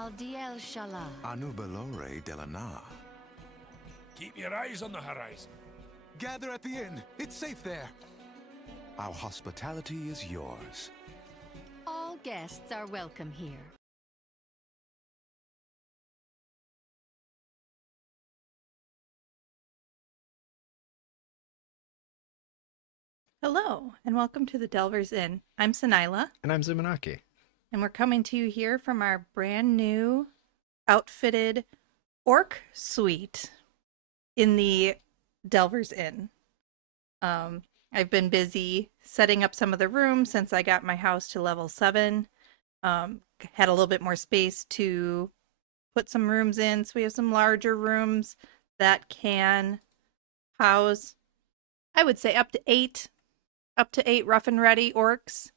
Aldiel Shala. Anubalore Delana. Keep your eyes on the horizon. Gather at the inn. It's safe there. Our hospitality is yours. All guests are welcome here. Hello, and welcome to the Delvers Inn. I'm Sanila, And I'm Zumanaki. and we're coming to you here from our brand new outfitted orc suite in the Delvers Inn. I've been busy setting up some of the rooms since I got my house to level 7. Had a little bit more space to put some rooms in, so we have some larger rooms that can house, I would say, up to eight rough and ready orcs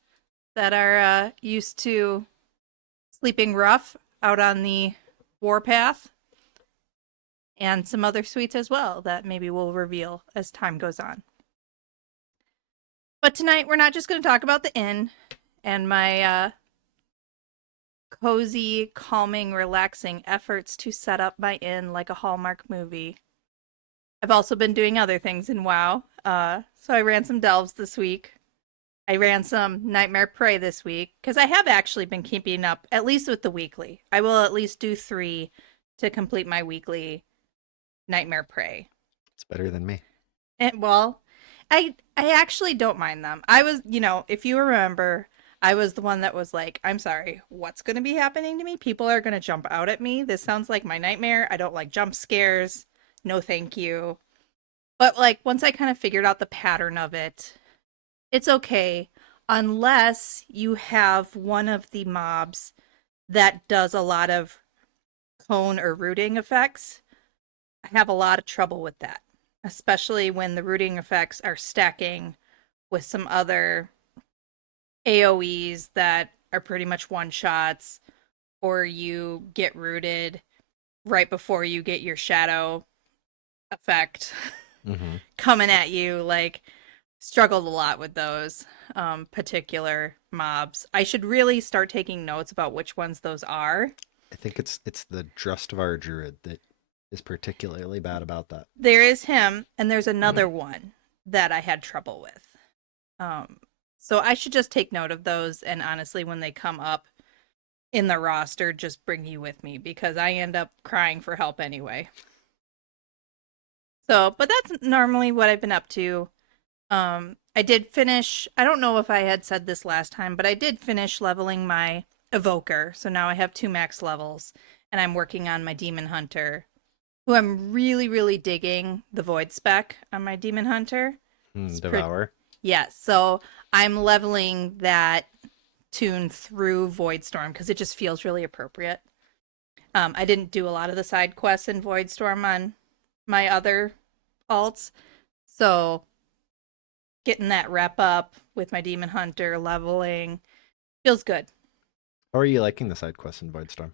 that are used to sleeping rough out on the warpath, and some other suites as well that maybe we'll reveal as time goes on. But tonight we're not just going to talk about the inn and my cozy, calming, relaxing efforts to set up my inn like a Hallmark movie. I've also been doing other things in WoW. So I ran some delves this week. I ran some Nightmare Prey this week because I have actually been keeping up, at least with the weekly. I will at least do 3 to complete my weekly Nightmare Prey. It's better than me. And well, I actually don't mind them. I was, if you remember, I was the one that was like, I'm sorry, what's going to be happening to me? People are going to jump out at me. This sounds like my nightmare. I don't like jump scares. No, thank you. But like once I kind of figured out the pattern of it, it's okay unless you have one of the mobs that does a lot of cone or rooting effects. I have a lot of trouble with that, especially when the rooting effects are stacking with some other AoEs that are pretty much one-shots, or you get rooted right before you get your shadow effect coming at you. Like, struggled a lot with those particular mobs. I should really start taking notes about which ones those are. I think it's the Drustvar Druid that is particularly bad about that. There is him, and there's another one that I had trouble with. So I should just take note of those, and honestly, when they come up in the roster, just bring you with me, because I end up crying for help anyway. So, but that's normally what I've been up to. I did finish, I don't know if I had said this last time, but I did finish leveling my Evoker. So now I have 2 max levels, and I'm working on my Demon Hunter, who I'm really, really digging the Void spec on my Demon Hunter. Devour. Yes, so I'm leveling that tune through Voidstorm because it just feels really appropriate. I didn't do a lot of the side quests in Voidstorm on my other alts, so getting that wrap up with my Demon Hunter leveling feels good. How are you liking the side quests in Voidstorm?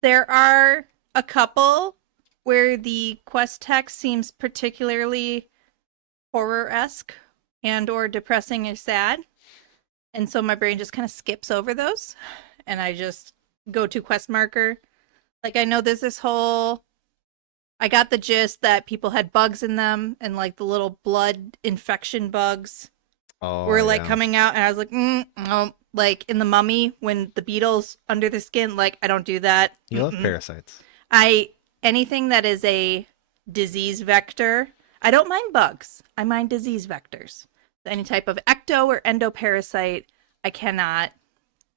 There are a couple where the quest text seems particularly horror-esque and or depressing or sad, and so my brain just kind of skips over those, and I just go to quest marker. Like, I know there's this whole, I got the gist that people had bugs in them, and like the little blood infection bugs were like coming out, and I was like, no. Like in The Mummy, when the beetles under the skin, like, I don't do that. You love parasites. Anything that is a disease vector, I don't mind bugs. I mind disease vectors. Any type of ecto or endoparasite, I cannot.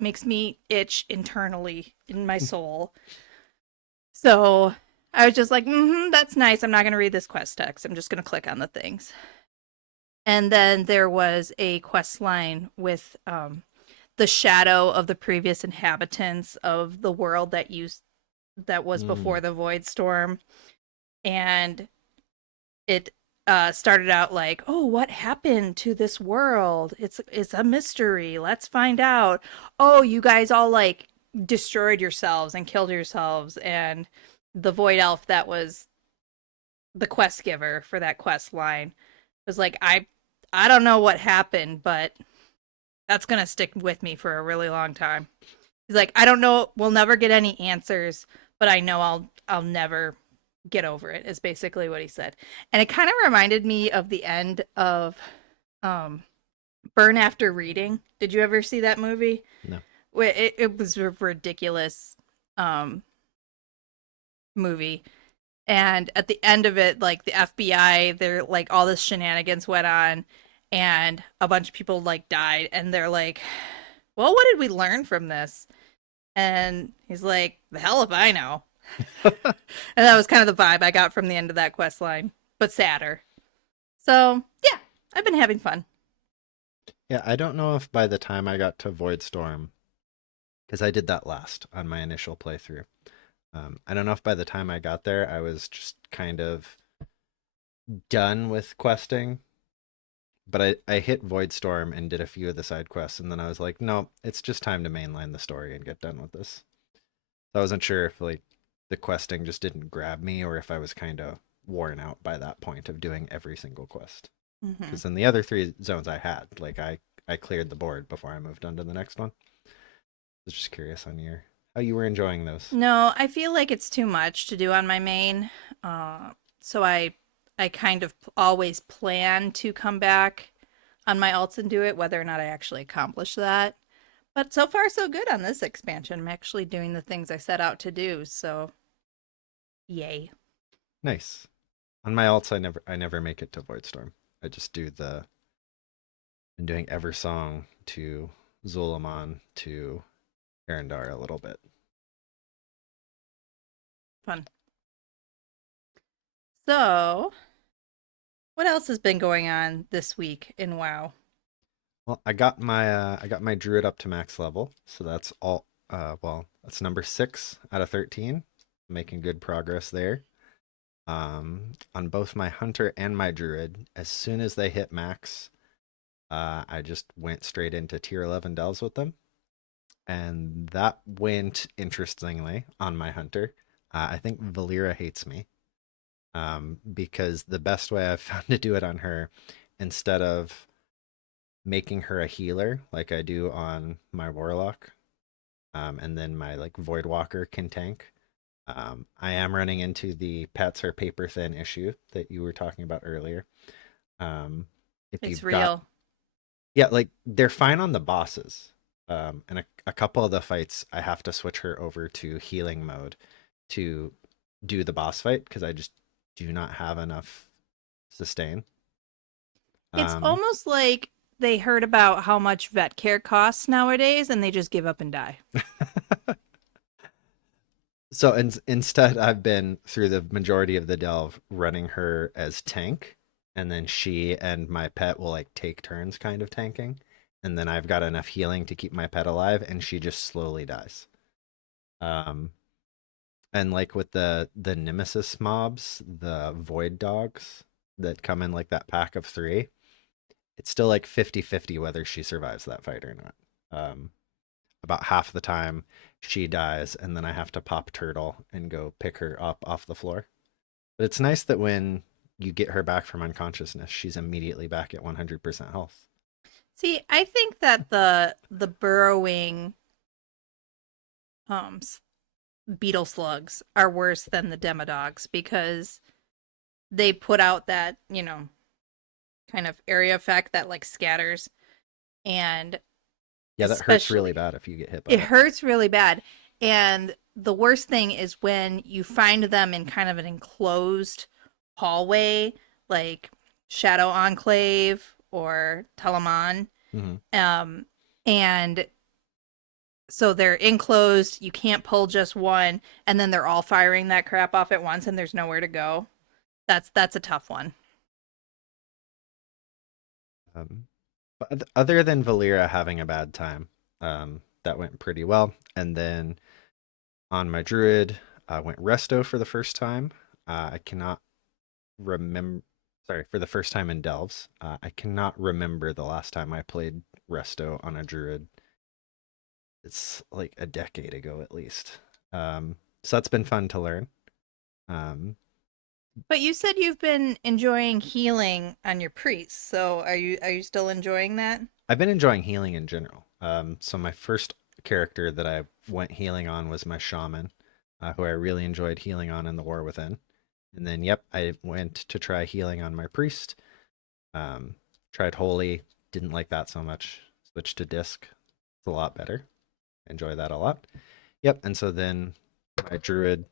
Makes me itch internally in my soul. So I was just like, that's nice. I'm not going to read this quest text. I'm just going to click on the things. And then there was a quest line with the shadow of the previous inhabitants of the world that was before the Void Storm. And it started out like, oh, what happened to this world? It's a mystery. Let's find out. Oh, you guys all like destroyed yourselves and killed yourselves. And the Void Elf that was the quest giver for that quest line was like, I don't know what happened, but that's gonna stick with me for a really long time. He's like, I don't know, we'll never get any answers, but I know I'll never get over it, is basically what he said. And it kind of reminded me of the end of Burn After Reading. Did you ever see that movie? No. It was a ridiculous movie. And at the end of it, like the FBI, they're like all this shenanigans went on and a bunch of people like died and they're like, well, what did we learn from this? And he's like, the hell if I know. And that was kind of the vibe I got from the end of that quest line, but sadder. So yeah, I've been having fun. Yeah, I don't know if by the time I got to Voidstorm, because I did that last on my initial playthrough. I don't know if by the time I got there, I was just kind of done with questing. But I hit Voidstorm and did a few of the side quests, and then I was like, no, it's just time to mainline the story and get done with this. So I wasn't sure if like the questing just didn't grab me, or if I was kind of worn out by that point of doing every single quest. Because in the other 3 zones I had, like I cleared the board before I moved on to the next one. I was just curious on how you were enjoying those. No, I feel like it's too much to do on my main. So I kind of always plan to come back on my alts and do it, whether or not I actually accomplish that. But so far, so good on this expansion. I'm actually doing the things I set out to do, so yay. Nice. On my alts, I never make it to Voidstorm. I just do been doing Eversong to Zul'Aman to Erendar a little bit. Fun. So, what else has been going on this week in WoW? Well, I got my druid up to max level, so that's all. Well, that's number 6 out of 13, making good progress there. On both my hunter and my druid, as soon as they hit max, I just went straight into tier 11 delves with them, and that went interestingly on my hunter. I think Valera hates me, because the best way I've found to do it on her, instead of making her a healer like I do on my warlock, and then my like Voidwalker can tank. I am running into the pets are paper thin issue that you were talking about earlier. If It's you've real. yeah, like they're fine on the bosses. And a couple of the fights, I have to switch her over to healing mode to do the boss fight because I just do not have enough sustain. It's almost like they heard about how much vet care costs nowadays and they just give up and die. So instead, I've been through the majority of the delve running her as tank, and then she and my pet will like take turns kind of tanking, and then I've got enough healing to keep my pet alive, and she just slowly dies. And like with the nemesis mobs, the void dogs that come in like that pack of 3, it's still like 50-50 whether she survives that fight or not. About half the time she dies, and then I have to pop turtle and go pick her up off the floor. But it's nice that when you get her back from unconsciousness, she's immediately back at 100% health. See, I think that the burrowing beetle slugs are worse than the demodogs because they put out that, kind of area effect that like scatters, and Yeah, that hurts really bad if you get hit by it hurts really bad. And the worst thing is when you find them in kind of an enclosed hallway, like Shadow Enclave or Telemon. Mm-hmm. And so they're enclosed, you can't pull just one, and then they're all firing that crap off at once and there's nowhere to go. That's a tough one. But other than Valera having a bad time, that went pretty well. And then on my druid, I went resto for the first time. I cannot remember. Sorry, for the first time in delves. I cannot remember the last time I played resto on a druid. It's like a decade ago at least. So that's been fun to learn. But you said you've been enjoying healing on your priests, so are you still enjoying that? I've been enjoying healing in general. So my first character that I went healing on was my shaman, who I really enjoyed healing on in the War Within. And then, yep, I went to try healing on my priest. Tried holy, didn't like that so much. Switched to disc. It's a lot better. Enjoy that a lot. Yep, and so then my druid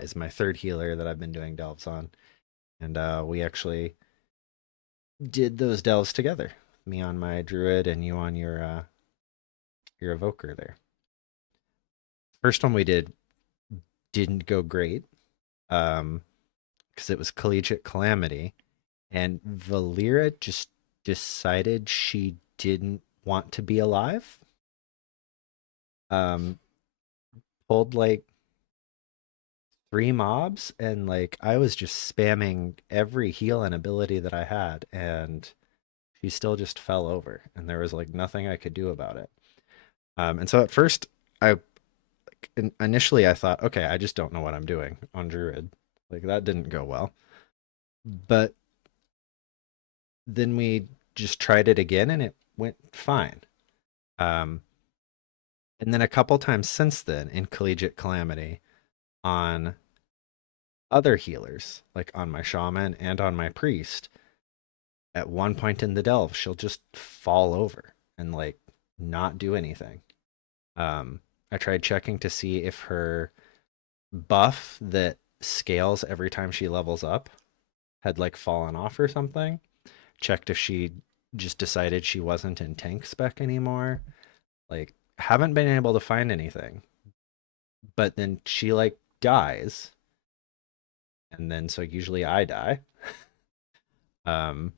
is my third healer that I've been doing delves on. And we actually did those delves together. Me on my druid and you on your evoker there. First one we didn't go great. Because it was Collegiate Calamity. And Valera just decided she didn't want to be alive. Pulled like 3 mobs, and like I was just spamming every heal and ability that I had, and she still just fell over, and there was like nothing I could do about it. And so at first, initially I thought, okay, I just don't know what I'm doing on Druid. Like that didn't go well. But then we just tried it again, and it went fine. And then a couple times since then in Collegiate Calamity on other healers, like on my shaman and on my priest, at one point in the delve, she'll just fall over and like not do anything. I tried checking to see if her buff that scales every time she levels up had like fallen off or something. Checked if she just decided she wasn't in tank spec anymore. Like, haven't been able to find anything. But then she like dies, and then so usually I die. And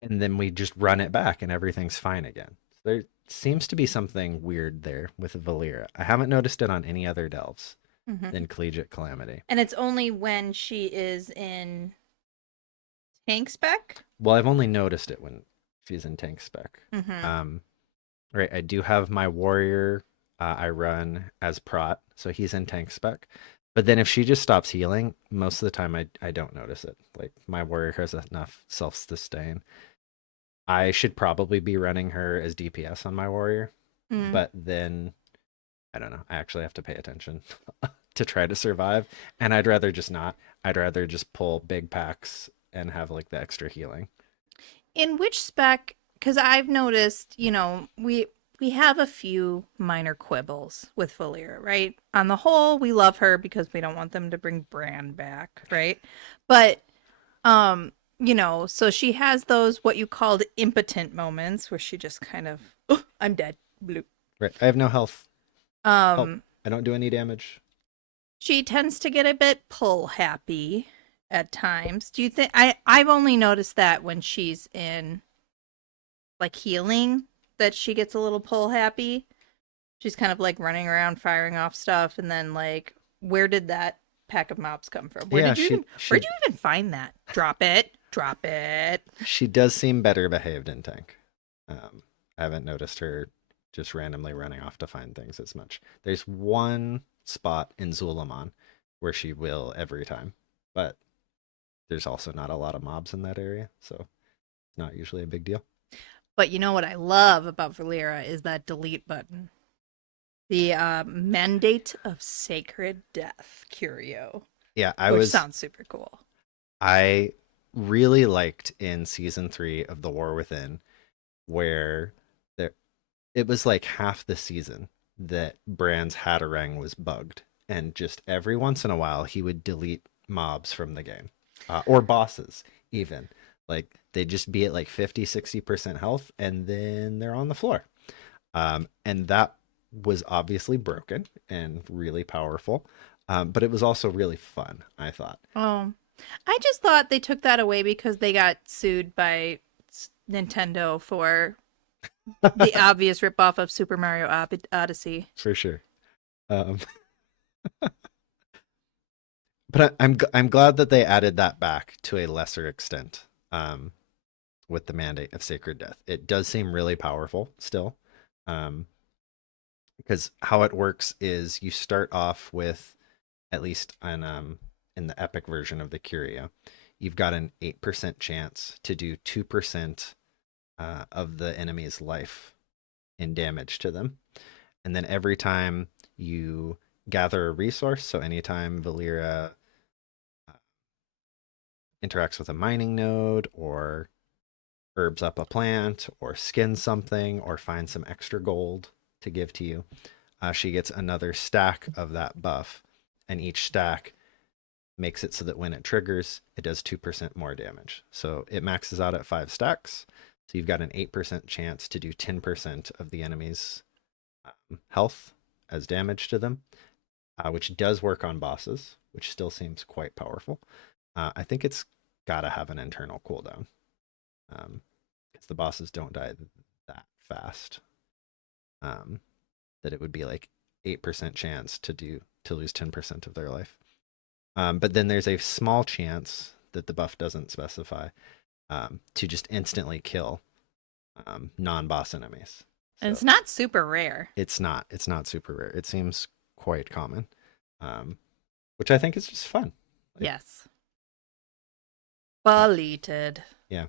then we just run it back and everything's fine again. So there seems to be something weird there with Valera. I haven't noticed it on any other delves than Collegiate Calamity. And it's only when she is in tank spec? Well, I've only noticed it when she's in tank spec. Right, I do have my warrior I run as Prot, so he's in tank spec. But then if she just stops healing, most of the time I don't notice it. Like, my warrior has enough self-sustain. I should probably be running her as DPS on my warrior. But then, I don't know, I actually have to pay attention to try to survive. And I'd rather just not. I'd rather just pull big packs and have, like, the extra healing. In which spec, because I've noticed, you know, we have a few minor quibbles with Valera, right? On the whole, we love her because we don't want them to bring Bran back, right? But, you know, so she has those what you called impotent moments where she just kind of, oh, I'm dead. Bloop. Right, I have no health. I don't do any damage. She tends to get a bit pull happy at times. Do you think I've only noticed that when she's in like healing, that she gets a little pull happy. She's kind of like running around firing off stuff, and then like, where did that pack of mobs come from? Where'd you even find that? Drop it. She does seem better behaved in tank. I haven't noticed her just randomly running off to find things as much. There's one spot in Zul'Aman where she will every time, but there's also not a lot of mobs in that area, so it's not usually a big deal. But you know what I love about Valera is that delete button. The Mandate of Sacred Death Curio. Yeah, which sounds super cool. I really liked in season 3 of The War Within, where it was like half the season that Bran's Hatterang was bugged, and just every once in a while he would delete mobs from the game, or bosses even. Like, they'd just be at like 50-60% health, and then they're on the floor. And that was obviously broken and really powerful, but it was also really fun, I thought. Oh, I just thought they took that away because they got sued by Nintendo for the obvious ripoff of Super Mario Odyssey. For sure. But I'm glad that they added that back to a lesser extent. With the Mandate of Sacred Death, it does seem really powerful still, because how it works is you start off with, at least in the epic version of the Curia, you've got an 8% chance to do 2% of the enemy's life in damage to them. And then every time you gather a resource, so anytime Valeera interacts with a mining node or herbs up a plant or skins something or finds some extra gold to give to you, she gets another stack of that buff. And each stack makes it so that when it triggers, it does 2% more damage. So it maxes out at 5 stacks. So you've got an 8% chance to do 10% of the enemy's health as damage to them, which does work on bosses, which still seems quite powerful. I think it's got to have an internal cooldown, because the bosses don't die that fast. That it would be like 8% chance to lose 10% of their life. But then there's a small chance that the buff doesn't specify, to just instantly kill non-boss enemies. And it's So not super rare. it's not super rare. It seems quite common, which I think is just fun. Like, Yes. Deleted. yeah,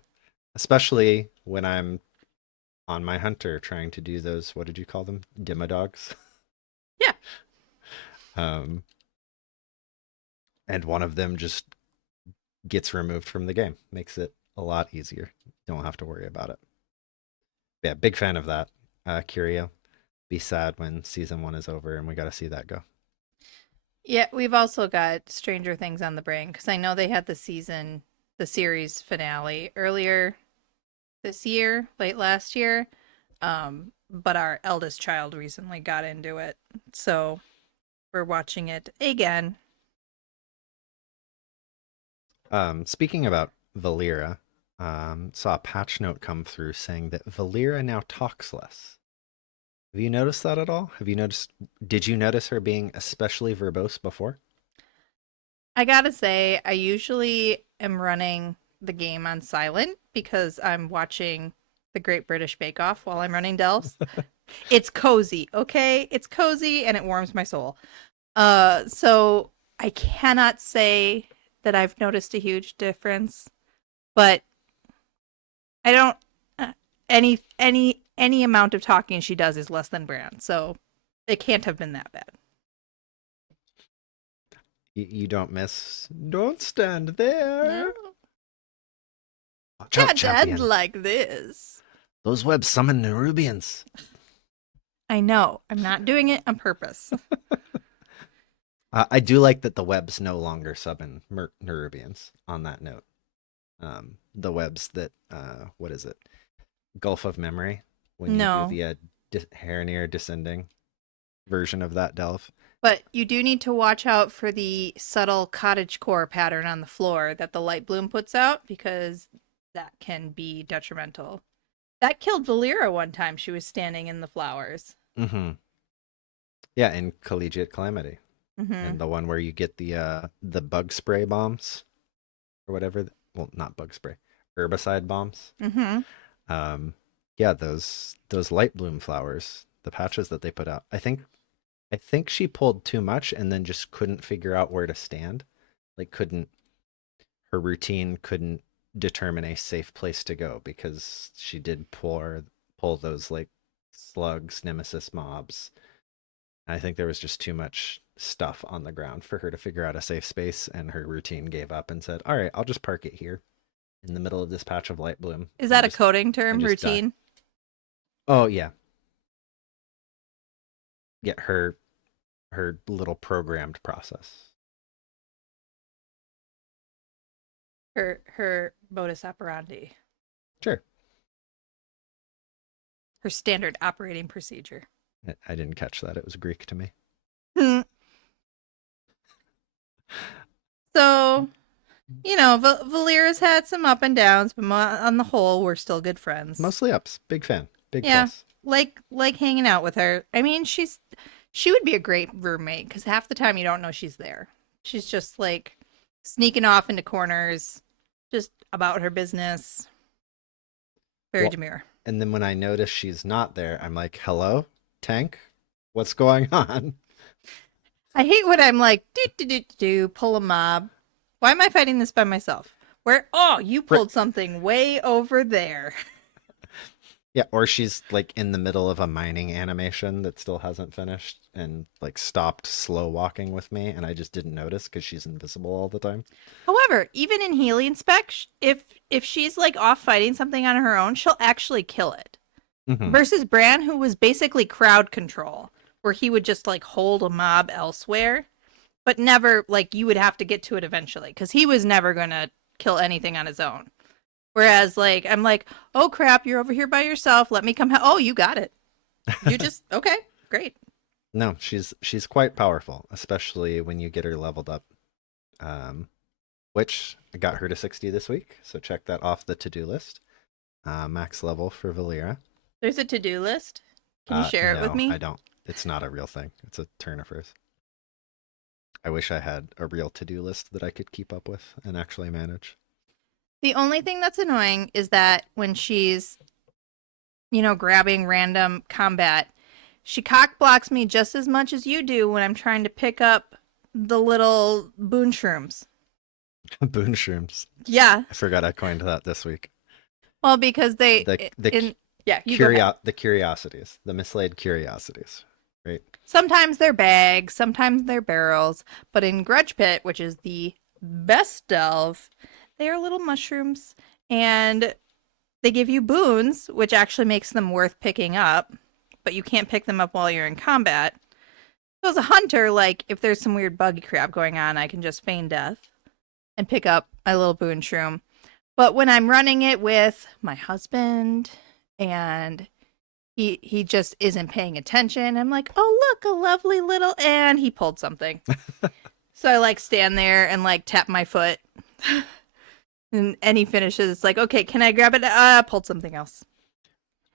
especially when I'm on my hunter trying to do those, what did you call them? Demodogs. Yeah. And one of them just gets removed from the game. Makes it a lot easier. Don't have to worry about it. Yeah, big fan of that. Curio. Be sad when season 1 is over and we got to see that go. Yeah, we've also got Stranger Things on the brain because I know they had the series finale earlier this year, late last year. But our eldest child recently got into it, so we're watching it again. Speaking about Valeera, saw a patch note come through saying that Valeera now talks less. Have you noticed that at all? Did you notice her being especially verbose before? I gotta say, I usually am running the game on silent because I'm watching the Great British Bake Off while I'm running Delves. It's cozy, okay? It's cozy and it warms my soul. So I cannot say that I've noticed a huge difference, but I don't. Any amount of talking she does is less than Bran, so it can't have been that bad. You don't miss. Don't stand there. No. Watch out, Can't champion. end like this. Those webs summon Nerubians. I know. I'm not doing it on purpose. I do like that the webs no longer summon Nerubians on that note. The webs that, what is it? Gulf of Memory? When No. you do the Harenir descending version of that delve. But you do need to watch out for the subtle cottagecore pattern on the floor that the light bloom puts out because that can be detrimental. That killed Valeera one time. She was standing in the flowers. Mm-hmm. Yeah, in Collegiate Calamity. Mm-hmm. And the one where you get the bug spray bombs or whatever. Well, not bug spray. Herbicide bombs. Mm-hmm. Yeah, those light bloom flowers, the patches that they put out. I think she pulled too much and then just couldn't figure out where to stand. Like her routine couldn't determine a safe place to go because she did pull those like slugs, nemesis mobs. I think there was just too much stuff on the ground for her to figure out a safe space, and her routine gave up and said, all right, I'll just park it here in the middle of this patch of light bloom. Is that and a just- coding term? and just die. Routine? Oh, yeah. Get her little programmed process. Her modus operandi. Sure. Her standard operating procedure. I didn't catch that. It was Greek to me. So, Valeera's had some up and downs, but on the whole, we're still good friends. Mostly ups. Big fan. Big Yeah. plus. Like hanging out with her. I mean, she would be a great roommate because half the time you don't know she's there. She's just like sneaking off into corners, just about her business. Very Well- demure. And then when I notice she's not there, I'm like, hello, tank? What's going on? I hate when I'm like, pull a mob. Why am I fighting this by myself? You pulled something way over there. Yeah, or she's like in the middle of a mining animation that still hasn't finished and like stopped slow walking with me, and I just didn't notice because she's invisible all the time. However, even in Healing Spec, if she's like off fighting something on her own, she'll actually kill it. Hmm. Versus Bran, who was basically crowd control, where he would just like hold a mob elsewhere, but never like you would have to get to it eventually because he was never gonna kill anything on his own. Whereas like I'm like, oh crap, you're over here by yourself. Let me come. Oh, you got it. You just okay, great. No, she's quite powerful, especially when you get her leveled up. Which I got her to 60 this week, so check that off the to-do list. Max level for Valera. There's a to-do list. Can you share it with No, me? I don't. It's not a real thing. It's a turn of hers. I wish I had a real to-do list that I could keep up with and actually manage. The only thing that's annoying is that when she's, grabbing random combat, she cock blocks me just as much as you do when I'm trying to pick up the little boon shrooms. Boon shrooms. Yeah. I forgot I coined that this week. Well, because they you go ahead. The curiosities, the mislaid curiosities, right? Sometimes they're bags, sometimes they're barrels, but in Grudge Pit, which is the best delve, they are little mushrooms, and they give you boons, which actually makes them worth picking up, but you can't pick them up while you're in combat. So as a hunter, like, if there's some weird buggy crap going on, I can just feign death and pick up my little boon shroom. But when I'm running it with my husband and he just isn't paying attention, I'm like, oh, look, a lovely little, and he pulled something. So I like stand there and like tap my foot. And he finishes. It's like, okay, can I grab it? Pulled something else.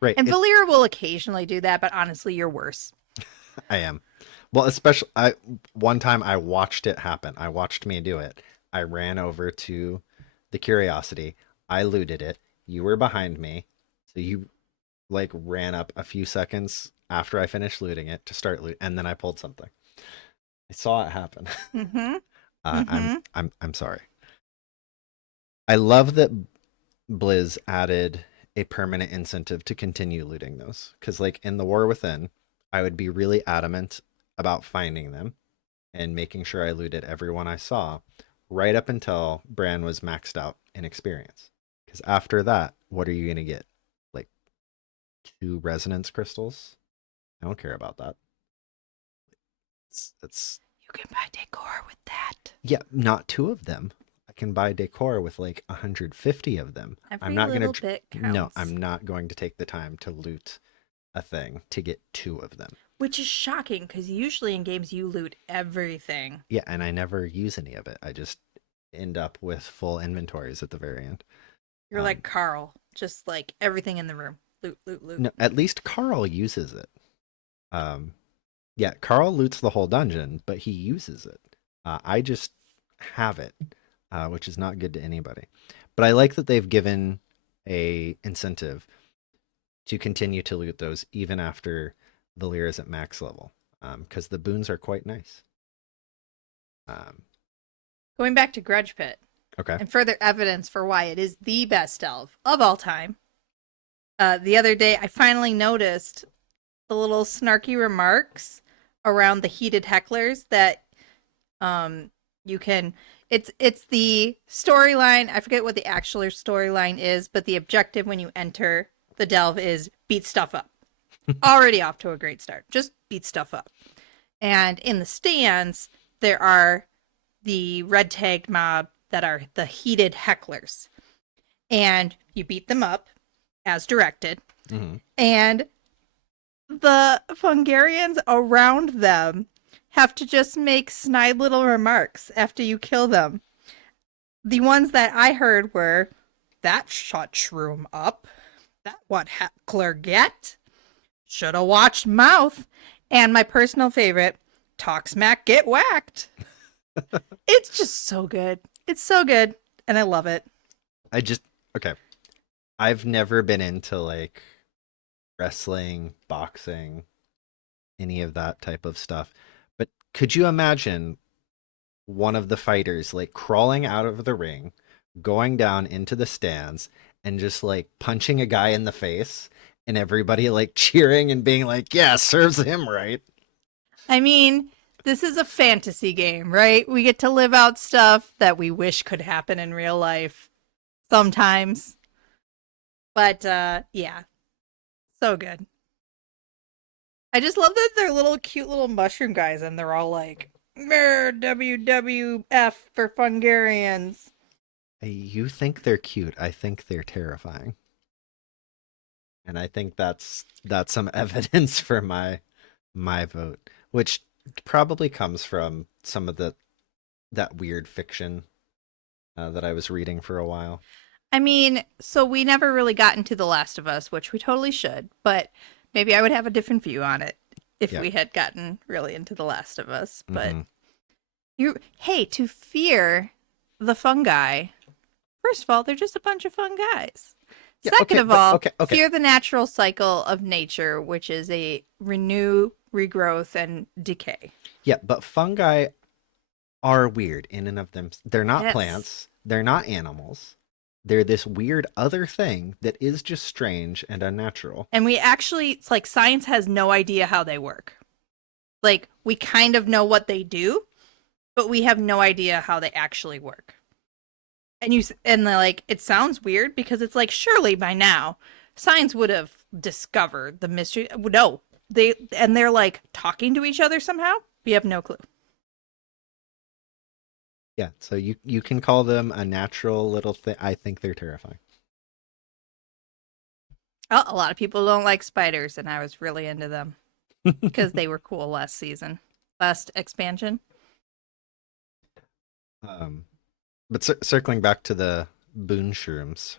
Right. And Valyra will occasionally do that, but honestly, you're worse. I am. Well, especially one time I watched it happen. I watched me do it. I ran over to the curiosity. I looted it. You were behind me. So you like ran up a few seconds after I finished looting it to start loot, and then I pulled something. I saw it happen. Mm-hmm. I'm sorry. I love that Blizz added a permanent incentive to continue looting those. Because like in the War Within, I would be really adamant about finding them and making sure I looted everyone I saw right up until Bran was maxed out in experience. Because after that, what are you going to get? Like 2 resonance crystals? I don't care about that. It's You can buy decor with that. yeah, not 2 of them. I can buy decor with like 150 of them. Every little bit counts. No, I'm not going to take the time to loot a thing to get 2 of them. Which is shocking, because usually in games you loot everything. Yeah, and I never use any of it. I just end up with full inventories at the very end. You're like Carl, just like everything in the room. Loot, loot, loot. No, at least Carl uses it. Yeah, Carl loots the whole dungeon, but he uses it. I just have it, which is not good to anybody. But I like that they've given a incentive to continue to loot those even after Valyra's at max level, because the boons are quite nice. Going back to Grudge Pit, Okay. and further evidence for why it is the best delve of all time. The other day, I finally noticed the little snarky remarks around the heated hecklers that you can. It's the storyline. I forget what the actual storyline is, but the objective when you enter the delve is beat stuff up. Already off to a great start. Just beat stuff up. And in the stands, there are the red tagged mob that are the heated hecklers. And you beat them up as directed. Mm-hmm. And the Fungarians around them have to just make snide little remarks after you kill them. The ones that I heard were, that shut Shroom up. That what heckler get? Shoulda watched mouth. And my personal favorite, talk smack, get whacked. It's just so good. It's so good. And I love it. Okay. I've never been into like wrestling, boxing, any of that type of stuff. But could you imagine one of the fighters like crawling out of the ring, going down into the stands, and just like punching a guy in the face and everybody like cheering and being like, yeah, serves him right. I mean, this is a fantasy game, right? We get to live out stuff that we wish could happen in real life sometimes. But yeah, so good. I just love that they're little cute little mushroom guys and they're all like, WWF for Fungarians. You think they're cute. I think they're terrifying. And I think that's some evidence for my vote, which probably comes from some of that weird fiction that I was reading for a while. I mean, so we never really got into The Last of Us, which we totally should, but maybe I would have a different view on it if Yeah. we had gotten really into The Last of Us. But Mhm. hey, to fear the fungi, first of all, they're just a bunch of fun guys. Yeah, Second okay, of but- all, okay. fear the natural cycle of nature, which is a renew, regrowth, and decay. Yeah, but fungi are weird in and of them. They're not Yes. plants. They're not animals. They're this weird other thing that is just strange and unnatural. And we actually, it's like science has no idea how they work. Like, we kind of know what they do, but we have no idea how they actually work. And like, it sounds weird because it's like, surely by now, science would have discovered the mystery. No, they're like talking to each other somehow. We have no clue. Yeah, so you can call them a natural little thing. I think they're terrifying. Oh, a lot of people don't like spiders, and I was really into them because they were cool last expansion. But circling back to the boon shrooms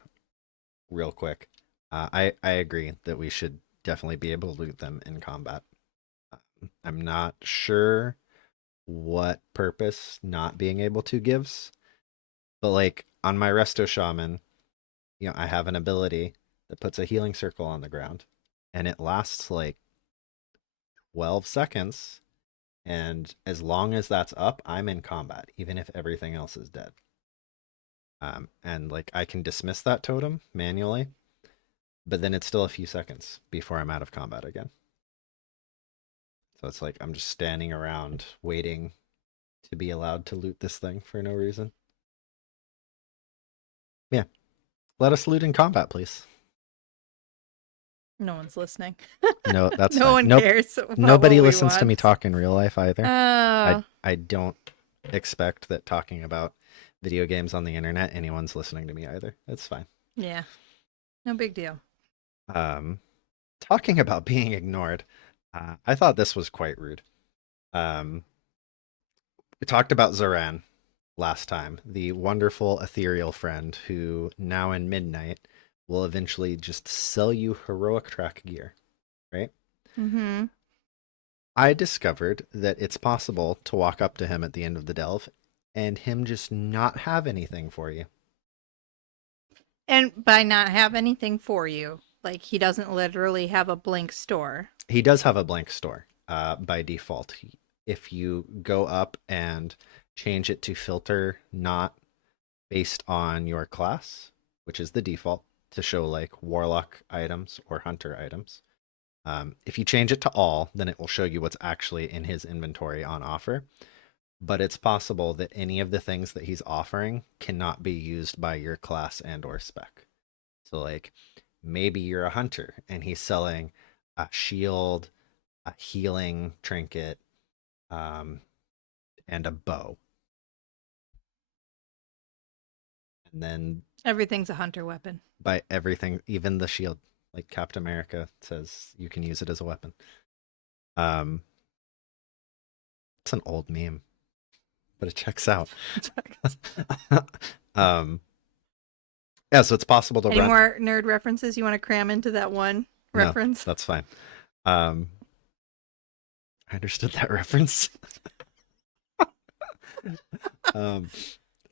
real quick, I agree that we should definitely be able to loot them in combat. I'm not sure what purpose not being able to gives, but like on my Resto Shaman, I have an ability that puts a healing circle on the ground, and it lasts like 12 seconds, and as long as that's up, I'm in combat, even if everything else is dead. And like I can dismiss that totem manually, but then it's still a few seconds before I'm out of combat again. So it's like I'm just standing around waiting to be allowed to loot this thing for no reason. Yeah. Let us loot in combat, please. No one's listening. No, that's No fine. one Nope. cares. about Nobody what we listens to me want. talk in real life either. Oh, I don't expect that talking about video games on the internet, anyone's listening to me either. It's fine. yeah. No big deal. Talking about being ignored, I thought this was quite rude. We talked about Zoran last time, the wonderful ethereal friend who now in Midnight will eventually just sell you heroic track gear, right? Mm-hmm. I discovered that it's possible to walk up to him at the end of the delve and him just not have anything for you. And by not have anything for you, like he doesn't literally have a blank store. He does have a blank store by default. If you go up and change it to filter not based on your class, which is the default, to show like warlock items or hunter items. If you change it to all, then it will show you what's actually in his inventory on offer. But it's possible that any of the things that he's offering cannot be used by your class and or spec. So like maybe you're a hunter and he's selling a shield, a healing trinket, and a bow. And then Everything's a hunter weapon. by everything, even the shield, like Captain America says you can use it as a weapon. It's an old meme, but it checks out. Yeah, so it's possible to Any run. more nerd references you want to cram into that one No, reference? that's fine. I understood that reference.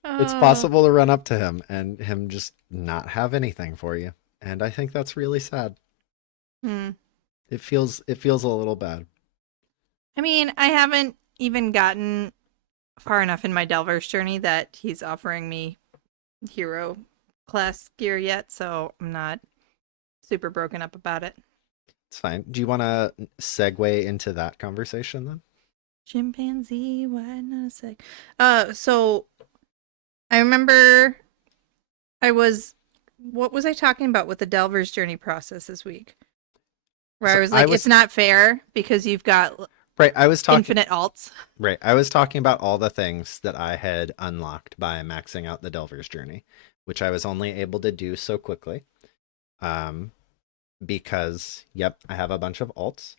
It's Oh. possible to run up to him and him just not have anything for you. And I think that's really sad. Hmm. It feels a little bad. I mean, I haven't even gotten far enough in my Delver's journey that he's offering me hero class gear yet, so I'm not super broken up about it. It's fine. Do you want to segue into that conversation then? Chimpanzee, why not a sec? So I remember what was I talking about with the Delver's Journey process this week? Where So I was like, it's not fair because you've got right. I was talking infinite alts. right. I was talking about all the things that I had unlocked by maxing out the Delver's Journey, which I was only able to do so quickly. Because yep, I have a bunch of alts,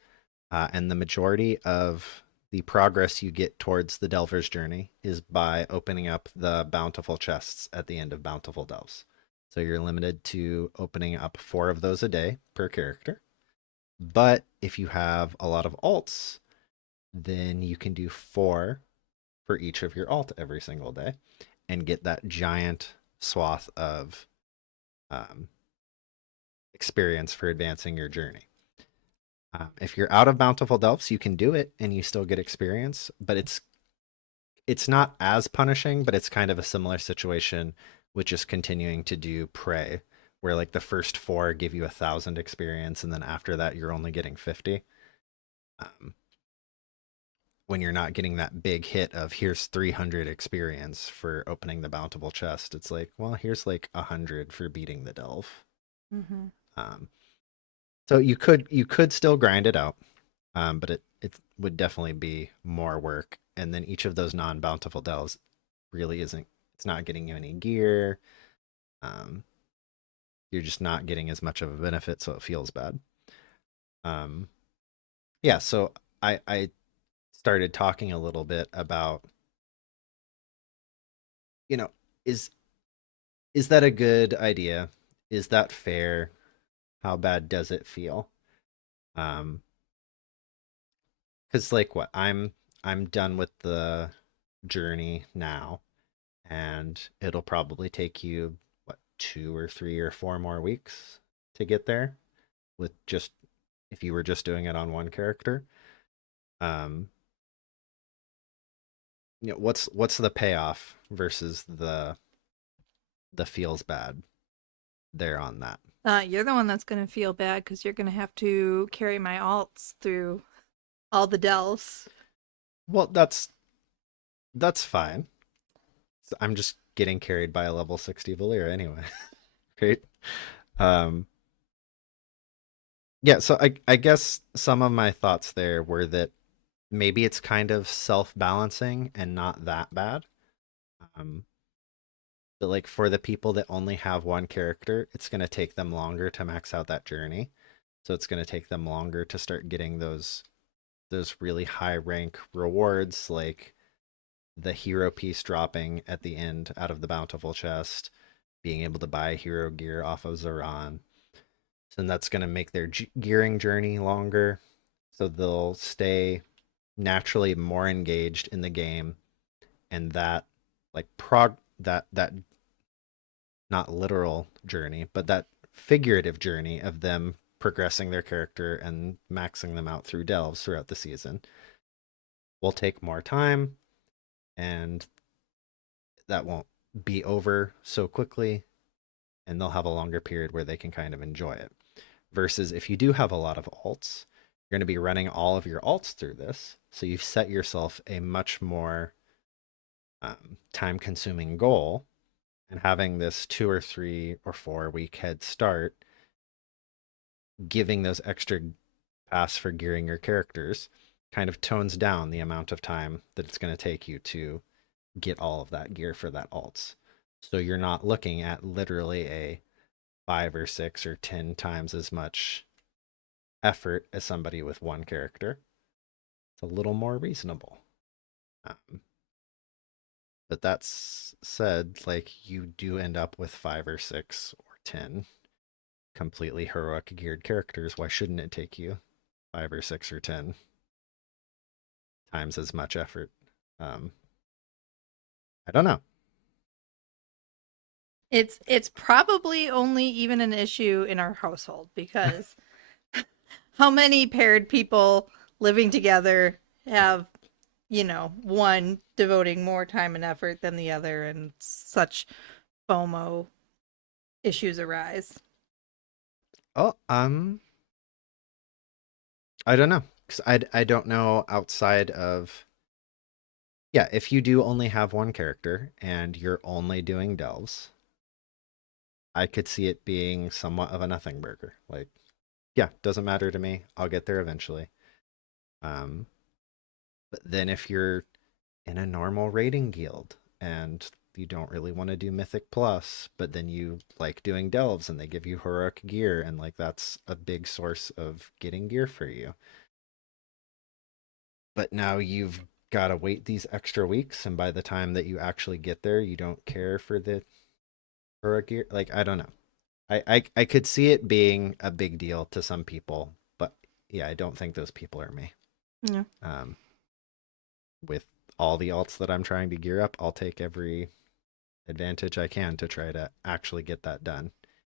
and the majority of the progress you get towards the Delver's Journey is by opening up the bountiful chests at the end of Bountiful Delves. So you're limited to opening up 4 of those a day per character. But if you have a lot of alts, then you can do 4 for each of your alt every single day and get that giant swath of experience for advancing your journey. If you're out of Bountiful Delves, you can do it and you still get experience, but it's not as punishing, but it's kind of a similar situation with just continuing to do Prey, where like the first 4 give you 1,000 experience, and then after that you're only getting 50. When you're not getting that big hit of here's 300 experience for opening the bountiful chest, it's like, well, here's like 100 for beating the delve. Mm-hmm. So you could still grind it out, but it would definitely be more work. And then each of those non-bountiful delves really isn't. It's not getting you any gear. You're just not getting as much of a benefit, so it feels bad. Yeah. So I started talking a little bit about, is that a good idea? Is that fair? How bad does it feel? Because like what I'm done with the journey now, and it'll probably take you what 2 or 3 or 4 more weeks to get there, with just if you were just doing it on one character. What's the payoff versus the feels bad there on that? You're the one that's going to feel bad because you're going to have to carry my alts through all the delves. Well, that's fine. I'm just getting carried by a level 60 Valeera anyway. Great. Yeah, so I guess some of my thoughts there were that maybe it's kind of self-balancing and not that bad. But like for the people that only have one character, it's going to take them longer to max out that journey. So it's going to take them longer to start getting those really high rank rewards, like the hero piece dropping at the end out of the bountiful chest, being able to buy hero gear off of Zoran. So that's going to make their gearing journey longer. So they'll stay naturally more engaged in the game, and that like that not literal journey, but that figurative journey of them progressing their character and maxing them out through delves throughout the season will take more time, and that won't be over so quickly, and they'll have a longer period where they can kind of enjoy it. Versus if you do have a lot of alts, you're going to be running all of your alts through this, so you've set yourself a much more time-consuming goal, and having this 2 or 3 or 4 week head start, giving those extra pass for gearing your characters, kind of tones down the amount of time that it's going to take you to get all of that gear for that alts. So you're not looking at literally a 5 or 6 or 10 times as much effort as somebody with one character. It's a little more reasonable. But that's said, like, you do end up with 5 or 6 or 10 completely heroic geared characters. Why shouldn't it take you 5 or 6 or 10 times as much effort? I don't know. It's probably only even an issue in our household because how many paired people living together have, one devoting more time and effort than the other, and such FOMO issues arise. Oh, I don't know, because I don't know outside of, yeah, if you do only have one character and you're only doing delves, I could see it being somewhat of a nothing burger. Like, yeah, doesn't matter to me. I'll get there eventually. But then if you're in a normal raiding guild and you don't really want to do Mythic Plus, but then you like doing delves and they give you heroic gear, and like that's a big source of getting gear for you. But now you've got to wait these extra weeks, and by the time that you actually get there, you don't care for the heroic gear. Like, I don't know. I could see it being a big deal to some people, but yeah, I don't think those people are me. Yeah. With all the alts that I'm trying to gear up, I'll take every advantage I can to try to actually get that done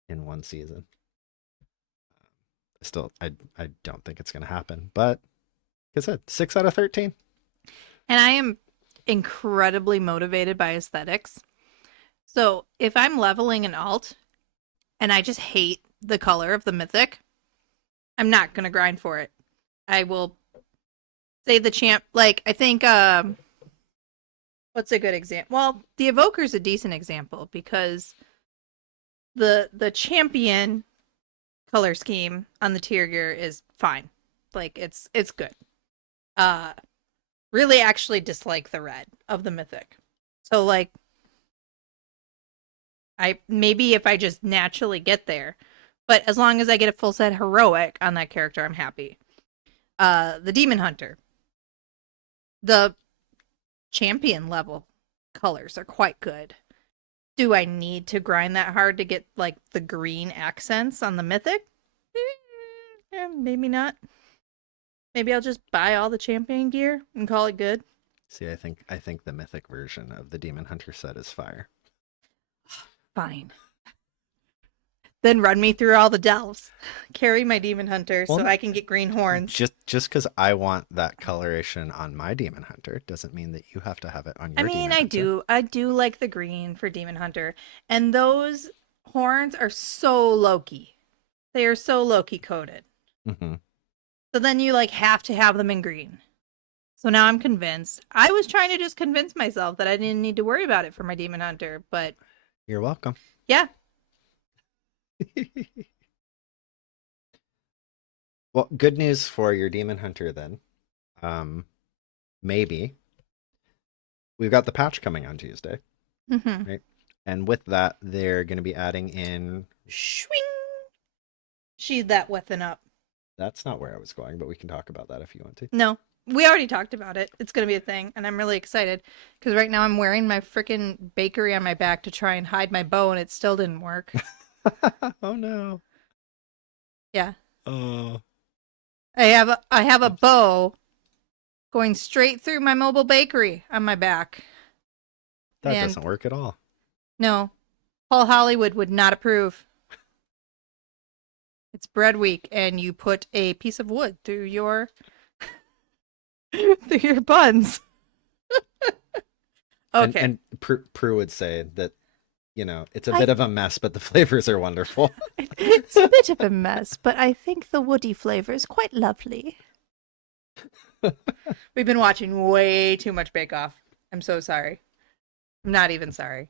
in one season. Still, I don't think it's going to happen, but like I said, 6 out of 13. And I am incredibly motivated by aesthetics. So if I'm leveling an alt and I just hate the color of the mythic, I'm not going to grind for it. I will say the champ, like, I think, what's a good example? Well, the Evoker's a decent example because the champion color scheme on the tier gear is fine. Like, it's good. Really actually dislike the red of the mythic. So, like, maybe if I just naturally get there, but as long as I get a full set heroic on that character, I'm happy. The Demon Hunter. The champion level colors are quite good. Do I need to grind that hard to get like the green accents on the mythic? Yeah, maybe not. Maybe I'll just buy all the champion gear and call it good. See, I think the mythic version of the Demon Hunter set is fire. Fine. Then run me through all the delves. Carry my Demon Hunter so I can get green horns. Just because I want that coloration on my Demon Hunter doesn't mean that you have to have it on your Demon Hunter. I do like the green for Demon Hunter. And those horns are so Loki. They are so Loki coated. Mm-hmm. So then you like have to have them in green. So now I'm convinced. I was trying to just convince myself that I didn't need to worry about it for my Demon Hunter, but You're welcome. yeah. Well, good news for your Demon Hunter then. Maybe. We've got the patch coming on Tuesday. Mm-hmm. Right? And with that, they're going to be adding in... Swing! She's that wethin' up. That's not where I was going, but we can talk about that if you want to. No, we already talked about it. It's going to be a thing, and I'm really excited because right now I'm wearing my freaking bakery on my back to try and hide my bow, and it still didn't work. Oh no. Yeah. Oh. I have a bow going straight through my mobile bakery on my back. That And- doesn't work at all. No, Paul Hollywood would not approve. It's bread week, and you put a piece of wood through your through your buns. Okay. And Prue would say that, you know, it's a bit of a mess, but the flavors are wonderful. It's a bit of a mess, but I think the woody flavor is quite lovely. We've been watching way too much Bake Off. I'm so sorry. I'm not even sorry.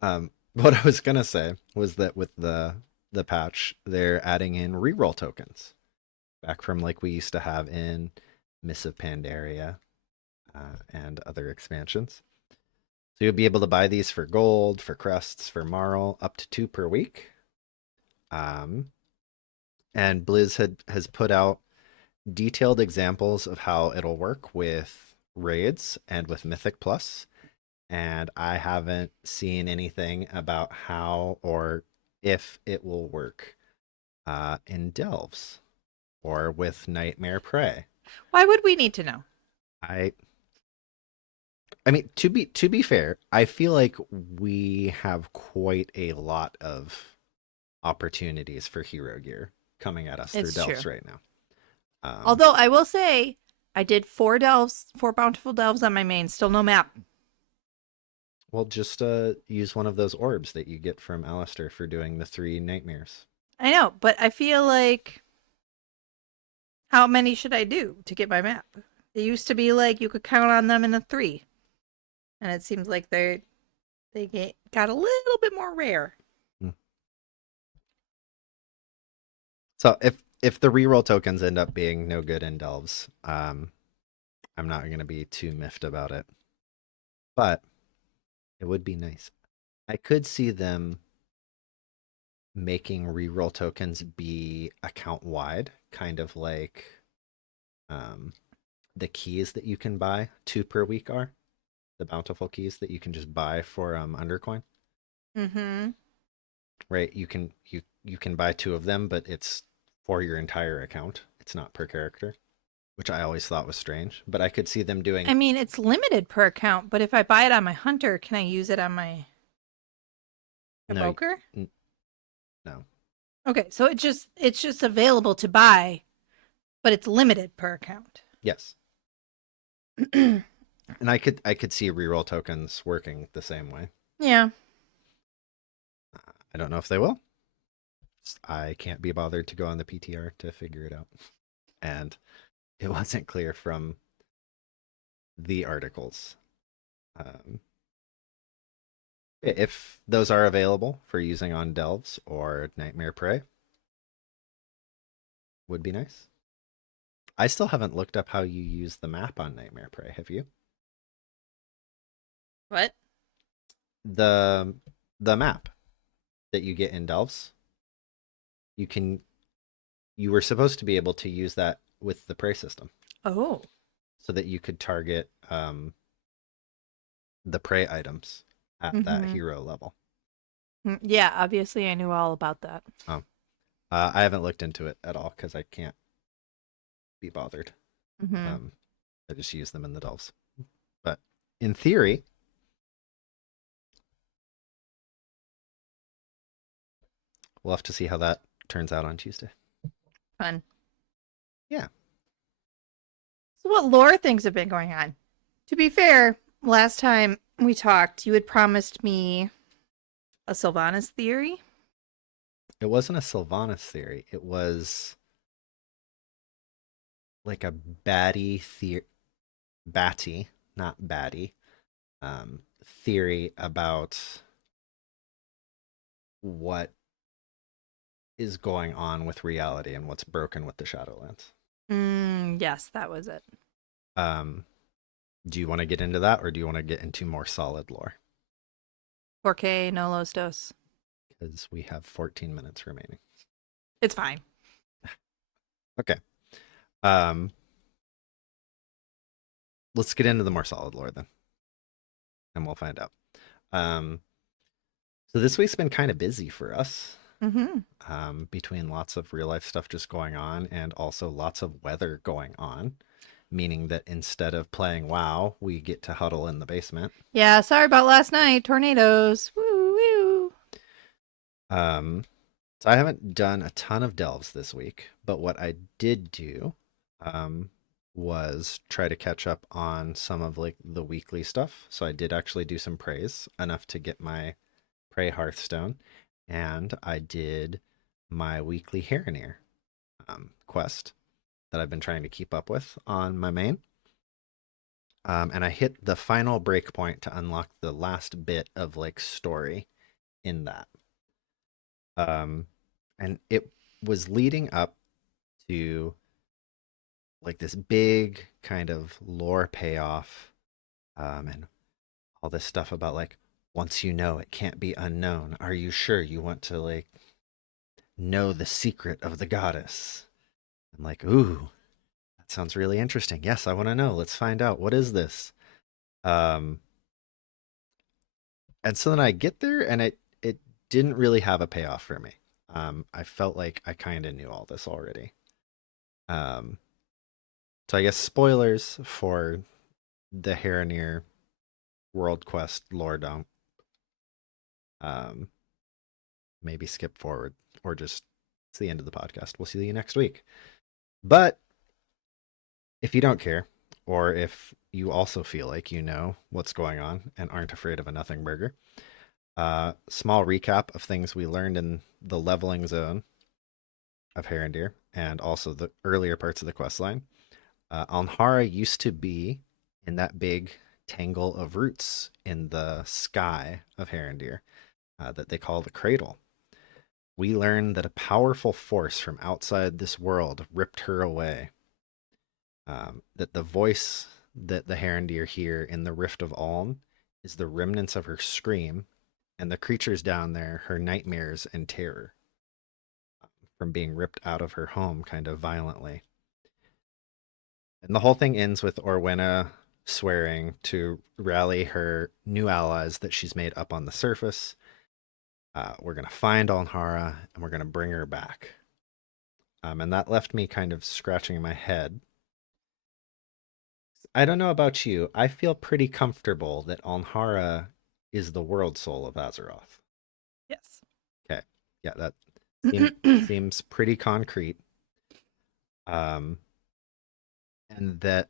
What I was gonna say was that with the patch, they're adding in reroll tokens, back from like we used to have in Miss of Pandaria and other expansions. So you'll be able to buy these for gold, for crests, for Marl, up to 2 per week. And Blizz has put out detailed examples of how it'll work with raids and with Mythic Plus. And I haven't seen anything about how or if it will work in delves or with Nightmare Prey. Why would we need to know? I mean, to be fair, I feel like we have quite a lot of opportunities for hero gear coming at us through It's delves true. right now. Although I will say, I did 4 bountiful delves on my main, still no map. Well, just use one of those orbs that you get from Alistair for doing the 3 nightmares. I know, but I feel like How many should I do to get my map? It used to be like you could count on them in a 3. And it seems like got a little bit more rare. So if the reroll tokens end up being no good in Delves, I'm not going to be too miffed about it. But it would be nice. I could see them making reroll tokens be account wide, kind of like the keys that you can buy 2 per week are. The bountiful keys that you can just buy for Undercoin. Mm-hmm. Right, you can buy 2 of them, but it's for your entire account. It's not per character, which I always thought was strange. But I could see them doing. I mean, it's limited per account, but if I buy it on my hunter, can I use it on my No, evoker? No. Okay, so it's just available to buy, but it's limited per account. Yes. And I could see reroll tokens working the same way. Yeah. I don't know if they will. I can't be bothered to go on the PTR to figure it out. And it wasn't clear from the articles. If those are available for using on Delves or Nightmare Prey, would be nice. I still haven't looked up how you use the map on Nightmare Prey. Have you? What? The map that you get in Delves. You were supposed to be able to use that with the prey system. Oh. So that you could target the prey items at that hero level. Yeah, obviously I knew all about that. I haven't looked into it at all because I can't be bothered. I just use them in the Delves. But in theory, we'll have to see how that turns out on Tuesday. Fun. Yeah. So what lore things have been going on? To be fair, last time we talked, you had promised me a Sylvanas theory. It wasn't a Sylvanas theory. It was like a batty, not baddie, theory about what is going on with reality and what's broken with the Shadowlands. Yes, that was it. Do you want to get into that, or do you want to get into more solid lore? 4K, no Los Dos. Because we have 14 minutes remaining. It's fine. Okay. Let's get into the more solid lore then, and we'll find out. So this week's been kind of busy for us. Between lots of real life stuff just going on and also lots of weather going on, meaning that instead of playing WoW, we get to huddle in the basement. Yeah, sorry about last night. Tornadoes. Woo woo. So I haven't done a ton of delves this week, but what I did do was try to catch up on some of like the weekly stuff. So I did actually do some praise, enough to get my Prey Hearthstone. And I did my weekly Heronir quest that I've been trying to keep up with on my main. And I hit the final breakpoint to unlock the last bit of like story in that. And it was leading up to like this big kind of lore payoff, and all this stuff about like, once you know, it can't be unknown. Are you sure you want to like know the secret of the goddess? I'm like, ooh, that sounds really interesting. Yes, I want to know. Let's find out. What is this? And so then I get there and it didn't really have a payoff for me. I felt like I kind of knew all this already. So I guess spoilers for the Heronir World Quest lore dump. Maybe skip forward or just it's the end of the podcast. We'll see you next week. But if you don't care, or if you also feel like you know what's going on and aren't afraid of a nothing burger, small recap of things we learned in the leveling zone of Harendir and also the earlier parts of the quest line. Alnhara used to be in that big tangle of roots in the sky of Harendir that they call the Cradle. We learn that a powerful force from outside this world ripped her away. That the voice that the Harendir hear in the Rift of Aln is the remnants of her scream, and the creatures down there, her nightmares and terror from being ripped out of her home kind of violently. And the whole thing ends with Orwenna swearing to rally her new allies that she's made up on the surface. We're going to find Alnhara, and we're going to bring her back. And that left me kind of scratching my head. I don't know about you. I feel pretty comfortable that Alnhara is the world soul of Azeroth. Yes. Okay. Yeah, that seems pretty concrete. And that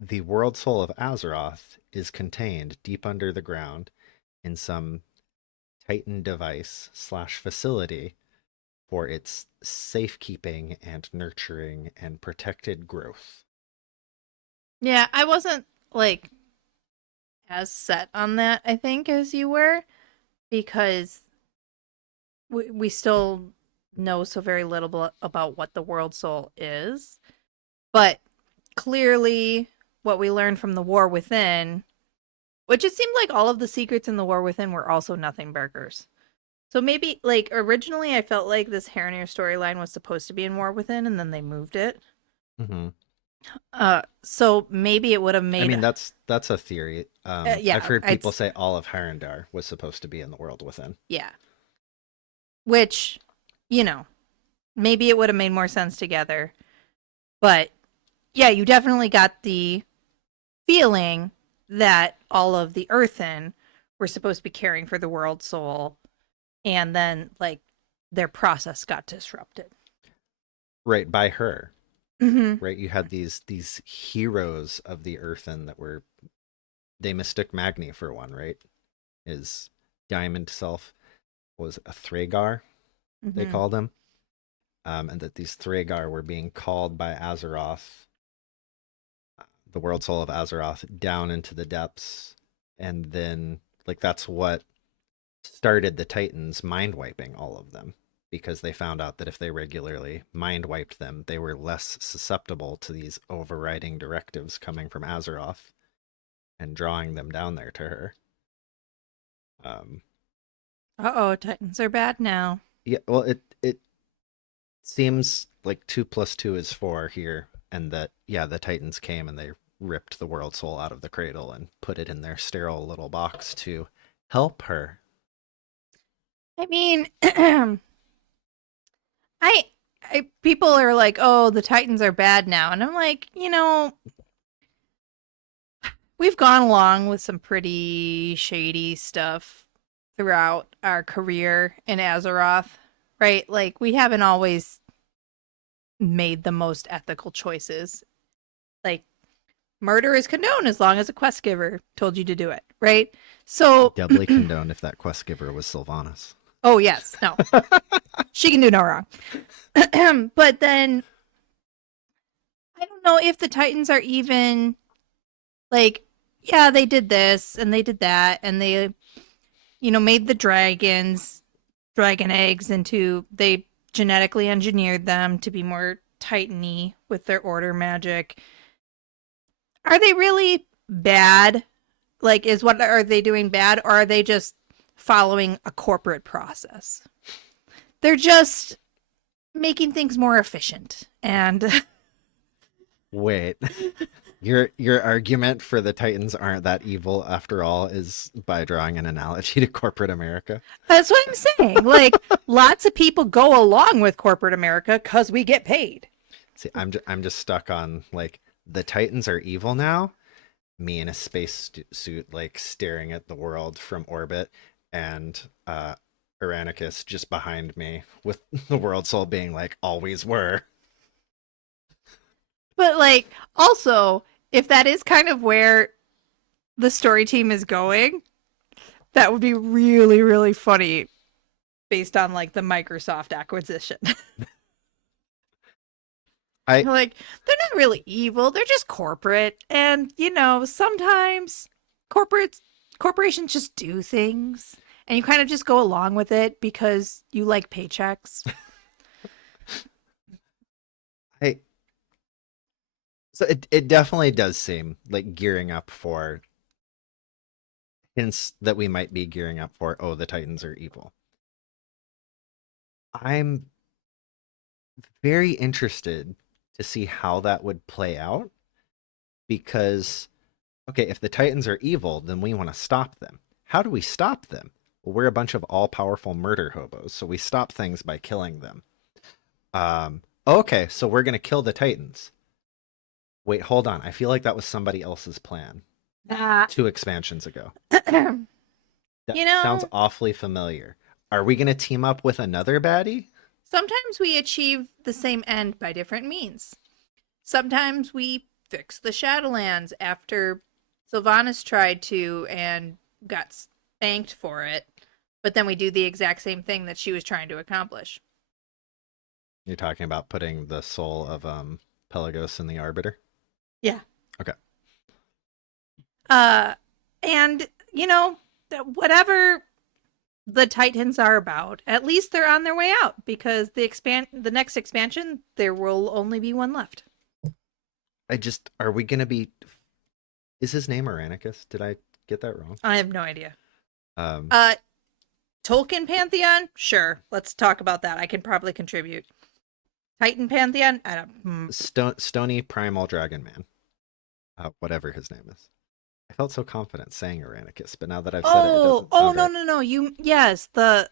the world soul of Azeroth is contained deep under the ground in some Titan device / facility for its safekeeping and nurturing and protected growth. Yeah, I wasn't like as set on that, I think, as you were, because we still know so very little about what the world soul is. But clearly, what we learned from the War Within, which it seemed like all of the secrets in the War Within were also nothing burgers. So maybe, like, originally I felt like this Harenir storyline was supposed to be in War Within, and then they moved it. Mm-hmm. So maybe it would have made. I mean, that's a theory. yeah, I've heard people say all of Harendar was supposed to be in the World Within. Yeah. Which, you know, maybe it would have made more sense together. But yeah, you definitely got the feeling that all of the Earthen were supposed to be caring for the world soul, and then like their process got disrupted. Right, by her. Mm-hmm. Right, you had these heroes of the Earthen that they mistook Magni for one, right? His diamond self was a Thragar, they Mm-hmm. called him. And that these Thragar were being called by Azeroth, the world soul of Azeroth, down into the depths. And then, like, that's what started the Titans mind wiping all of them, because they found out that if they regularly mind wiped them, they were less susceptible to these overriding directives coming from Azeroth and drawing them down there to her. Uh-oh, Titans are bad now. Yeah, well, it seems like 2 + 2 is 4 here, and that, yeah, the Titans came and they ripped the world soul out of the cradle and put it in their sterile little box to help her. I mean, I people are like, "Oh, the Titans are bad now." And I'm like, we've gone along with some pretty shady stuff throughout our career in Azeroth, right? Like, we haven't always made the most ethical choices. Like, murder is condoned as long as a quest giver told you to do it, right? So Doubly condoned if that quest giver was Sylvanas. Oh, yes. No. She can do no wrong. But then, I don't know if the Titans are even, like, yeah, they did this and they did that, and they, made the dragon eggs they genetically engineered them to be more Titan-y with their order magic. Are they really bad? Like, what are they doing bad, or are they just following a corporate process? They're just making things more efficient. And wait, your argument for the Titans aren't that evil after all is by drawing an analogy to corporate America? That's what I'm saying. Like, lots of people go along with corporate America because we get paid. See, I'm just stuck on, like, the Titans are evil now. Me in a space suit, like, staring at the world from orbit, and Irenicus just behind me with the world soul being like, always were. But, like, also, if that is kind of where the story team is going, that would be really, really funny based on, like, the Microsoft acquisition. I Like, they're not really evil. They're just corporate. And, sometimes corporations just do things. And you kind of just go along with it because you like paychecks. I so it definitely does seem like gearing up for hints that we might be gearing up for, oh, the Titans are evil. I'm very interested to see how that would play out because, okay, if the Titans are evil, then we want to stop them. How do we stop them? Well, we're a bunch of all-powerful murder hobos, so we stop things by killing them. Okay, so we're going to kill the Titans. Wait, hold on. I feel like that was somebody else's plan Ah. 2 expansions ago. That You know- sounds awfully familiar. Are we going to team up with another baddie? Sometimes we achieve the same end by different means. Sometimes we fix the Shadowlands after Sylvanas tried to and got spanked for it, but then we do the exact same thing that she was trying to accomplish. You're talking about putting the soul of Pelagos in the Arbiter? Yeah. Okay. And whatever the Titans are about, at least they're on their way out because the next expansion there will only be one left. Are we gonna be? Is his name Aranicus? Did I get that wrong? I have no idea. Um, Tolkien Pantheon? Sure. Let's talk about that. I can probably contribute. Titan Pantheon? I don't. Stony Primal Dragon Man, whatever his name is. I felt so confident saying Aranicus, but now that I've said it, it doesn't sound no, right. no. Yes, the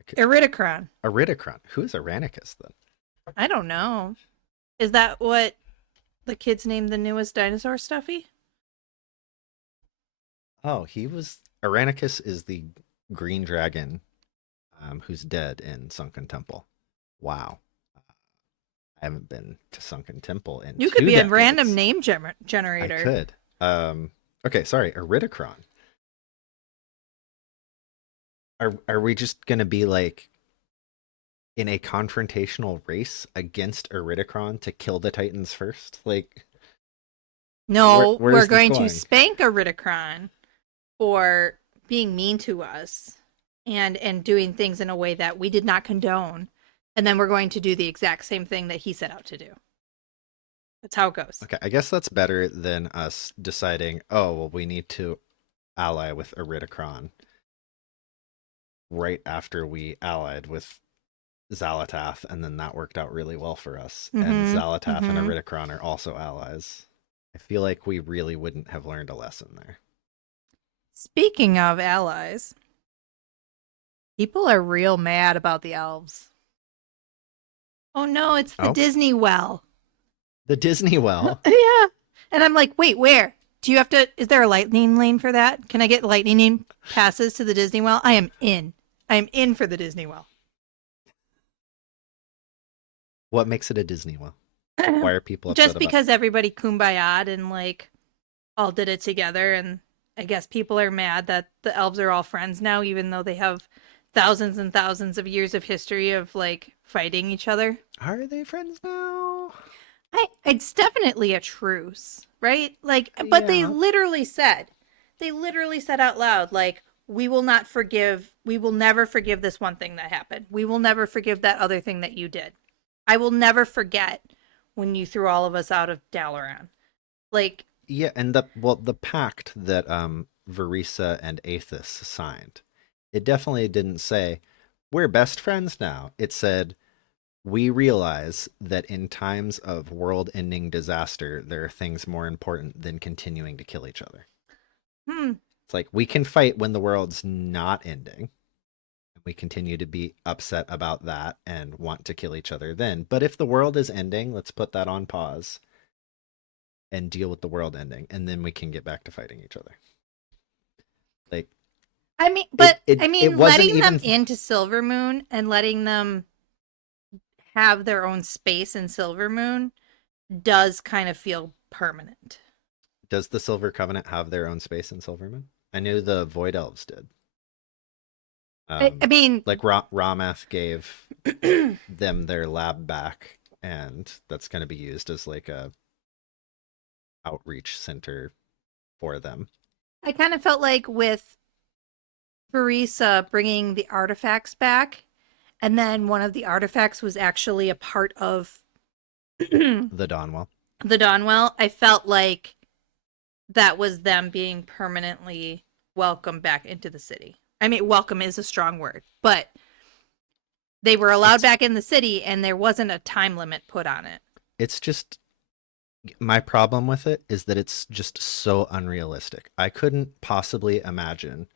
Okay. Iridicron. Iridicron. Who is Aranicus then? I don't know. Is that what the kids named the newest dinosaur Stuffy? Oh, Aranicus is the green dragon, who's dead in Sunken Temple. Wow. I haven't been to Sunken Temple in You could 2 be decades. a random name I generator. could. Okay, sorry, Iridicron. Are we just gonna be like in a confrontational race against Iridicron to kill the Titans first? Like, No, where is we're this going going? to spank Iridicron for being mean to us and doing things in a way that we did not condone. And then we're going to do the exact same thing that he set out to do. That's how it goes. okay, I guess that's better than us deciding, oh, well, we need to ally with Iridicron right after we allied with Xalatath, and then that worked out really well for us. And Mhm, Xalatath and mhm. Iridicron are also allies. I feel like we really wouldn't have learned a lesson there. Speaking of allies, people are real mad about the elves. Oh no, it's the Oh? Disney well. The Disney well. Yeah. And I'm like, wait, where? Is there a lightning lane for that? Can I get lightning passes to the Disney well? I am in. I am in for the Disney well. What makes it a Disney well? Why are people upset Just about because everybody kumbaya'd and all did it together, and I guess people are mad that the elves are all friends now, even though they have thousands and thousands of years of history of fighting each other. Are they friends now? It's definitely a truce, right? But they Yeah. literally said out loud, we will never forgive this one thing that happened. We will never forgive that other thing that you did. I will never forget when you threw all of us out of Dalaran. Yeah, and the pact that Verisa and Aethys signed, it definitely didn't say we're best friends now. It said we realize that in times of world-ending disaster, there are things more important than continuing to kill each other. It's like we can fight when the world's not ending. We continue to be upset about that and want to kill each other then. But if the world is ending, let's put that on pause and deal with the world ending, and then we can get back to fighting each other. Like, letting wasn't them even- into Silvermoon and letting them have their own space in Silvermoon does kind of feel permanent. does the Silver Covenant have their own space in Silvermoon? I knew the Void Elves did. I mean, Like Ramath gave them their lab back, and that's going to be used as like a outreach center for them. I kind of felt like with Farisa bringing the artifacts back, and then one of the artifacts was actually a part of the The Donwell. Donwell. I felt like that was them being permanently welcomed back into the city. I mean, welcome is a strong word, but they were allowed back in the city, and there wasn't a time limit put on it. It's just my problem with it is that it's just so unrealistic. I couldn't possibly imagine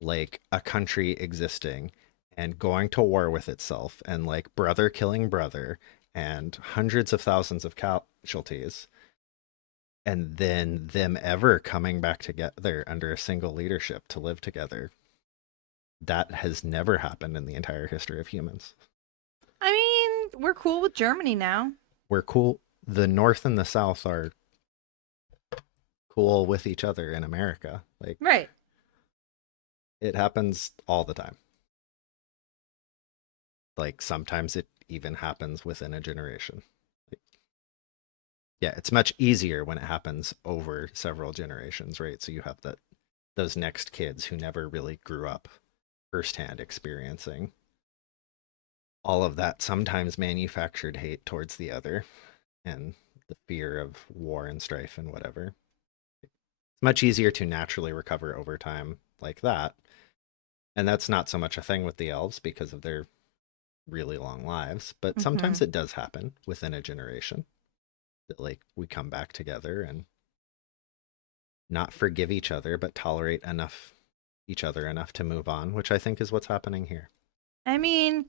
like a country existing and going to war with itself and like brother killing brother and hundreds of thousands of casualties, and then them ever coming back together under a single leadership to live together. That has never happened in the entire history of humans. I mean, we're cool with Germany now. We're cool. The North and the South are cool with each other in America. Like, Right. it happens all the time. Like, sometimes it even happens within a generation. Like, yeah, it's much easier when it happens over several generations, right? So you have those next kids who never really grew up firsthand experiencing all of that sometimes manufactured hate towards the other and the fear of war and strife and whatever. It's much easier to naturally recover over time like that. And that's not so much a thing with the elves because of their really long lives, but sometimes it does happen within a generation that like we come back together and not forgive each other, but tolerate each other enough to move on, which I think is what's happening here. I mean,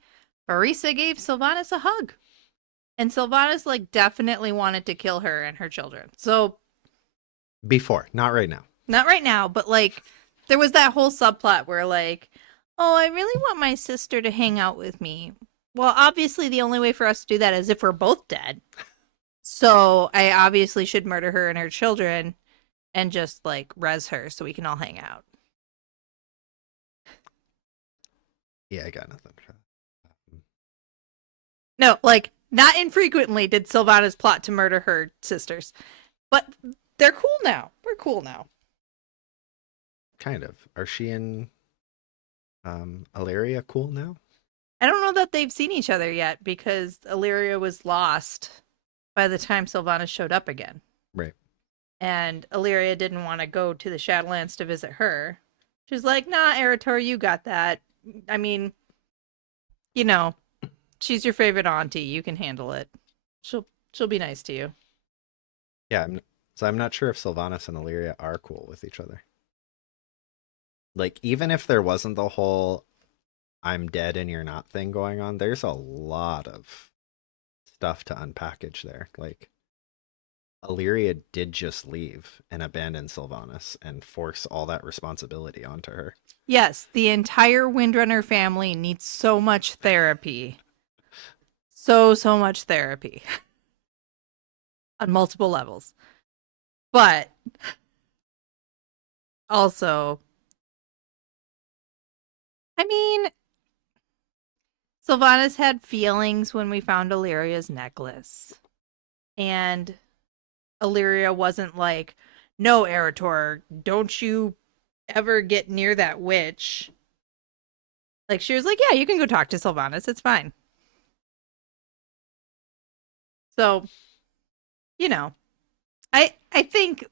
Barisa gave Sylvanas a hug. And Sylvanas, like, definitely wanted to kill her and her children. So, Before, not right now. not right now, but, like, there was that whole subplot where, like, oh, I really want my sister to hang out with me. Well, obviously, the only way for us to do that is if we're both dead. So, I obviously should murder her and her children and just, like, res her so we can all hang out. Yeah, I got nothing for that. No, like, not infrequently did Sylvanas plot to murder her sisters. But they're cool now. We're cool now. Kind of. Are she and Ilaria cool now? I don't know that they've seen each other yet because Illyria was lost by the time Sylvanas showed up again. Right. And Illyria didn't want to go to the Shadowlands to visit her. She's like, nah, Eretor, you got that. I mean, you know, she's your favorite auntie. You can handle it. She'll be nice to you. Yeah, I'm not sure if Sylvanas and Illyria are cool with each other. Like, even if there wasn't the whole I'm dead and you're not thing going on, there's a lot of stuff to unpackage there. Like, Illyria did just leave and abandon Sylvanas and force all that responsibility onto her. Yes, the entire Windrunner family needs so much therapy. So much therapy. On multiple levels. But also, I mean, Sylvanas had feelings when we found Illyria's necklace. And Illyria wasn't like, no, Eretor, don't you ever get near that witch. Like, she was like, yeah, you can go talk to Sylvanas. It's fine. So, you know, I think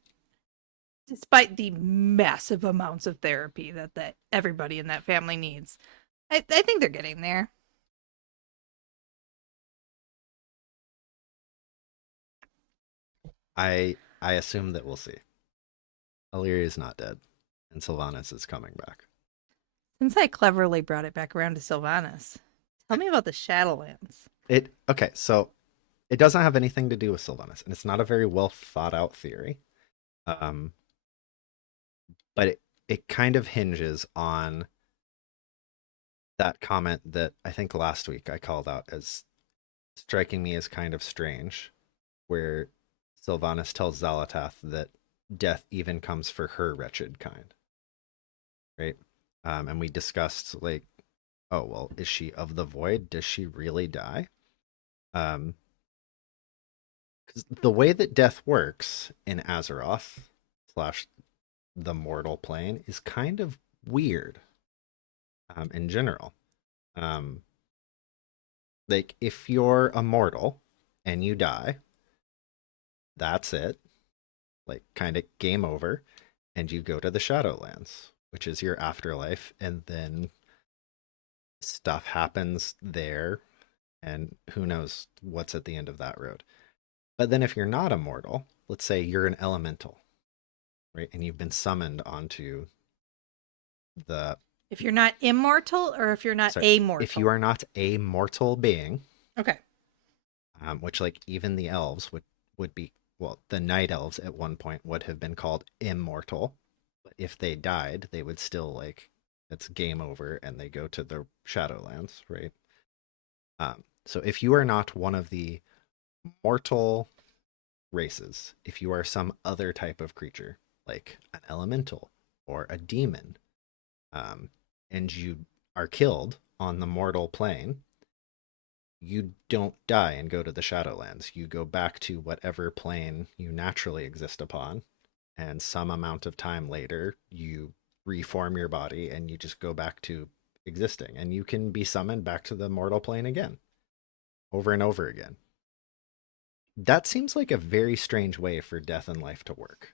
despite the massive amounts of therapy that everybody in that family needs, I think they're getting there. I assume that we'll see. Illyria is not dead, and Sylvanas is coming back. Since I cleverly brought it back around to Sylvanas, tell me about the Shadowlands. Okay, so it doesn't have anything to do with Sylvanas, and it's not a very well thought out theory. But it kind of hinges on that comment that I think last week I called out as striking me as kind of strange, where Sylvanas tells Xal'atath that death even comes for her wretched kind. Right? And we discussed, like, oh, well, is she of the void? Does she really die? 'Cause the way that death works in Azeroth slash the mortal plane is kind of weird in general. Um, like, if you're a mortal and you die, that's it. Like, kind of game over. And you go to the Shadowlands, which is your afterlife. And then stuff happens there. And who knows what's at the end of that road. But then if you're not a mortal, let's say you're an elemental, right? And you've been summoned onto the If you're not immortal or if you're not sorry, amortal. if you are not a mortal being, Okay. which like even the elves would be, well, the night elves at one point would have been called immortal, but if they died, they would still like it's game over and they go to the Shadowlands, right? So if you are not one of the mortal races, if you are some other type of creature, like an elemental or a demon, and you are killed on the mortal plane, you don't die and go to the Shadowlands. You go back to whatever plane you naturally exist upon, and some amount of time later, you reform your body and you just go back to existing, and you can be summoned back to the mortal plane again, over and over again. That seems like a very strange way for death and life to work.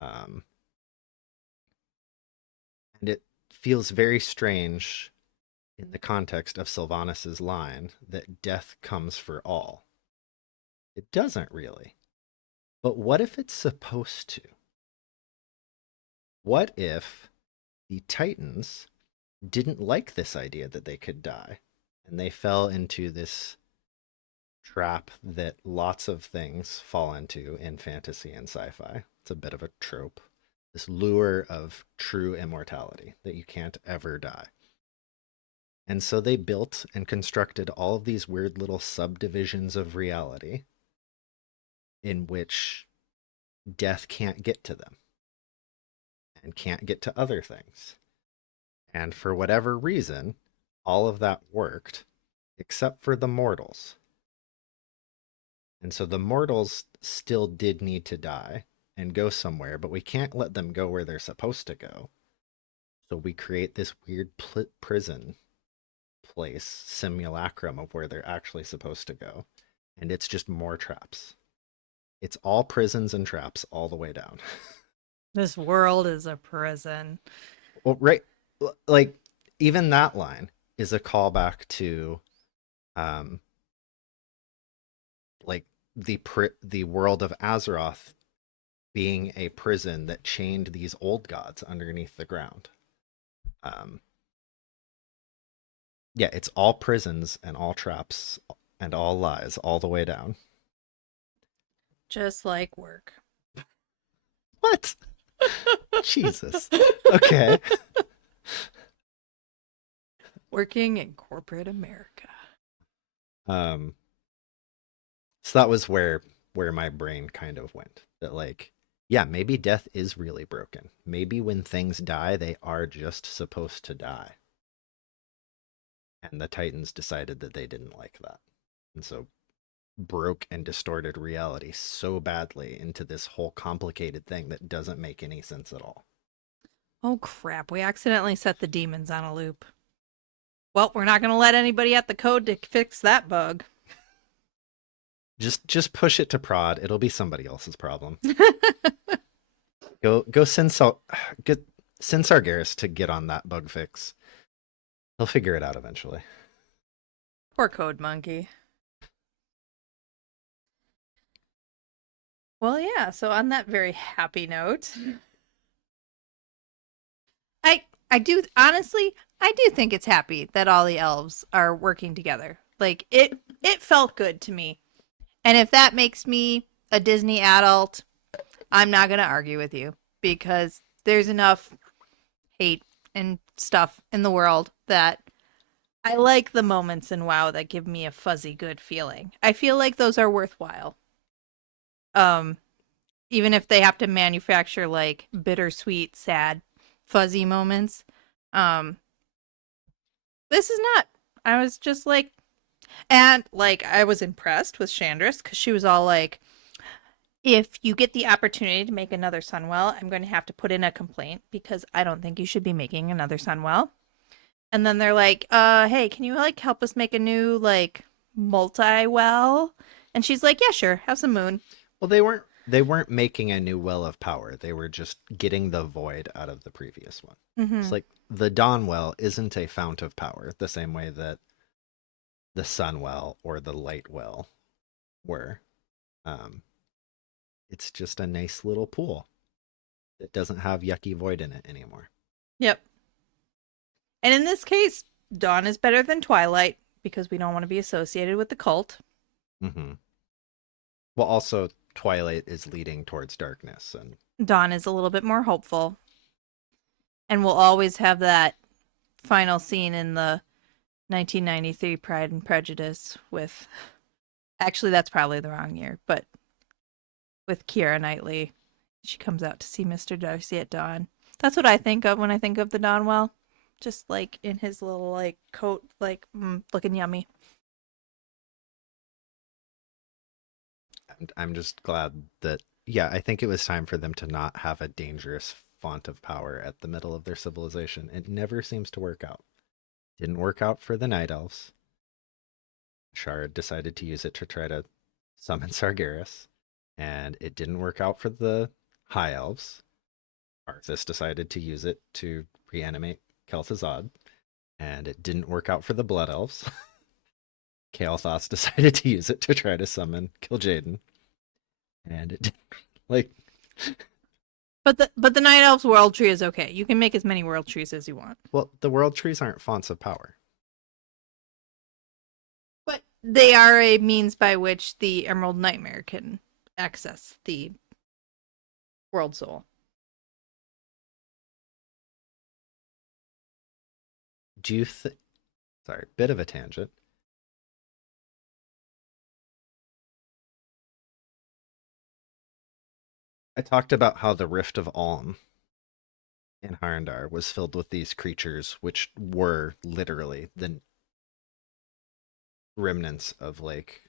And it feels very strange in the context of Sylvanas' line that death comes for all. It doesn't really. But what if it's supposed to? What if the Titans didn't like this idea that they could die, and they fell into this trap that lots of things fall into in fantasy and sci-fi? It's a bit of a trope. This lure of true immortality, that you can't ever die. And so they built and constructed all of these weird little subdivisions of reality in which death can't get to them and can't get to other things. And for whatever reason, all of that worked except for the mortals. And so the mortals still did need to die and go somewhere, but we can't let them go where they're supposed to go. So we create this weird prison place, simulacrum of where they're actually supposed to go. And it's just more traps. It's all prisons and traps all the way down. This world is a prison. Well, right. Like, even that line is a callback to, like, the world of Azeroth being a prison that chained these old gods underneath the ground. Yeah, it's all prisons and all traps and all lies all the way down. Just like work. What? Jesus. Okay. Working in corporate America. So that was where my brain kind of went. That like, yeah, maybe death is really broken. Maybe when things die, they are just supposed to die. And the Titans decided that they didn't like that. And so broke and distorted reality so badly into this whole complicated thing that doesn't make any sense at all. Oh crap, we accidentally set the demons on a loop. Well, we're not going to let anybody at the code to fix that bug. Just push it to prod. It'll be somebody else's problem. Go send Sargeras to get on that bug fix. He'll figure it out eventually. Poor Code Monkey. Well, yeah, so on that very happy note, I do honestly, I do think it's happy that all the elves are working together. Like it felt good to me. And if that makes me a Disney adult, I'm not going to argue with you because there's enough hate and stuff in the world that I like the moments in WoW that give me a fuzzy good feeling. I feel like those are worthwhile. Even if they have to manufacture like bittersweet, sad, fuzzy moments. This is not. I was just like, and like, I was impressed with Chandris because she was all like, if you get the opportunity to make another Sunwell, I'm going to have to put in a complaint because I don't think you should be making another Sunwell. And then they're like, hey, can you like help us make a new like multi-well? And she's like, yeah, sure, have some moon. Well, they weren't making a new well of power. They were just getting the void out of the previous one. Mm-hmm. It's like the Dawn Well isn't a fount of power the same way that the Sun Well or the Light Well were. It's just a nice little pool that doesn't have yucky void in it anymore. Yep. And in this case, Dawn is better than Twilight because we don't want to be associated with the cult. Mm-hmm. Well, also Twilight is leading towards darkness, and Dawn is a little bit more hopeful. And we'll always have that final scene in the 1993 Pride and Prejudice with... Actually, that's probably the wrong year, but with Keira Knightley. She comes out to see Mr. Darcy at dawn. That's what I think of when I think of the Dawnwell. Just like in his little like coat, like looking yummy. I'm just glad that, yeah, I think it was time for them to not have a dangerous font of power at the middle of their civilization. It never seems to work out. Didn't work out for the Night Elves. Shard decided to use it to try to summon Sargeras, and it didn't work out for the High Elves. Arthas decided to use it to reanimate Kel'Thuzad, and it didn't work out for the Blood Elves. Kael'thas decided to use it to try to summon Kil'jaeden, and it didn't, like... But the Night Elves world tree is okay. You can make as many world trees as you want. Well, the world trees aren't fonts of power. But they are a means by which the Emerald Nightmare can access the world soul. Do you think... Sorry, bit of a tangent. I talked about how the Rift of Alm in Harndar was filled with these creatures, which were literally the remnants of, like,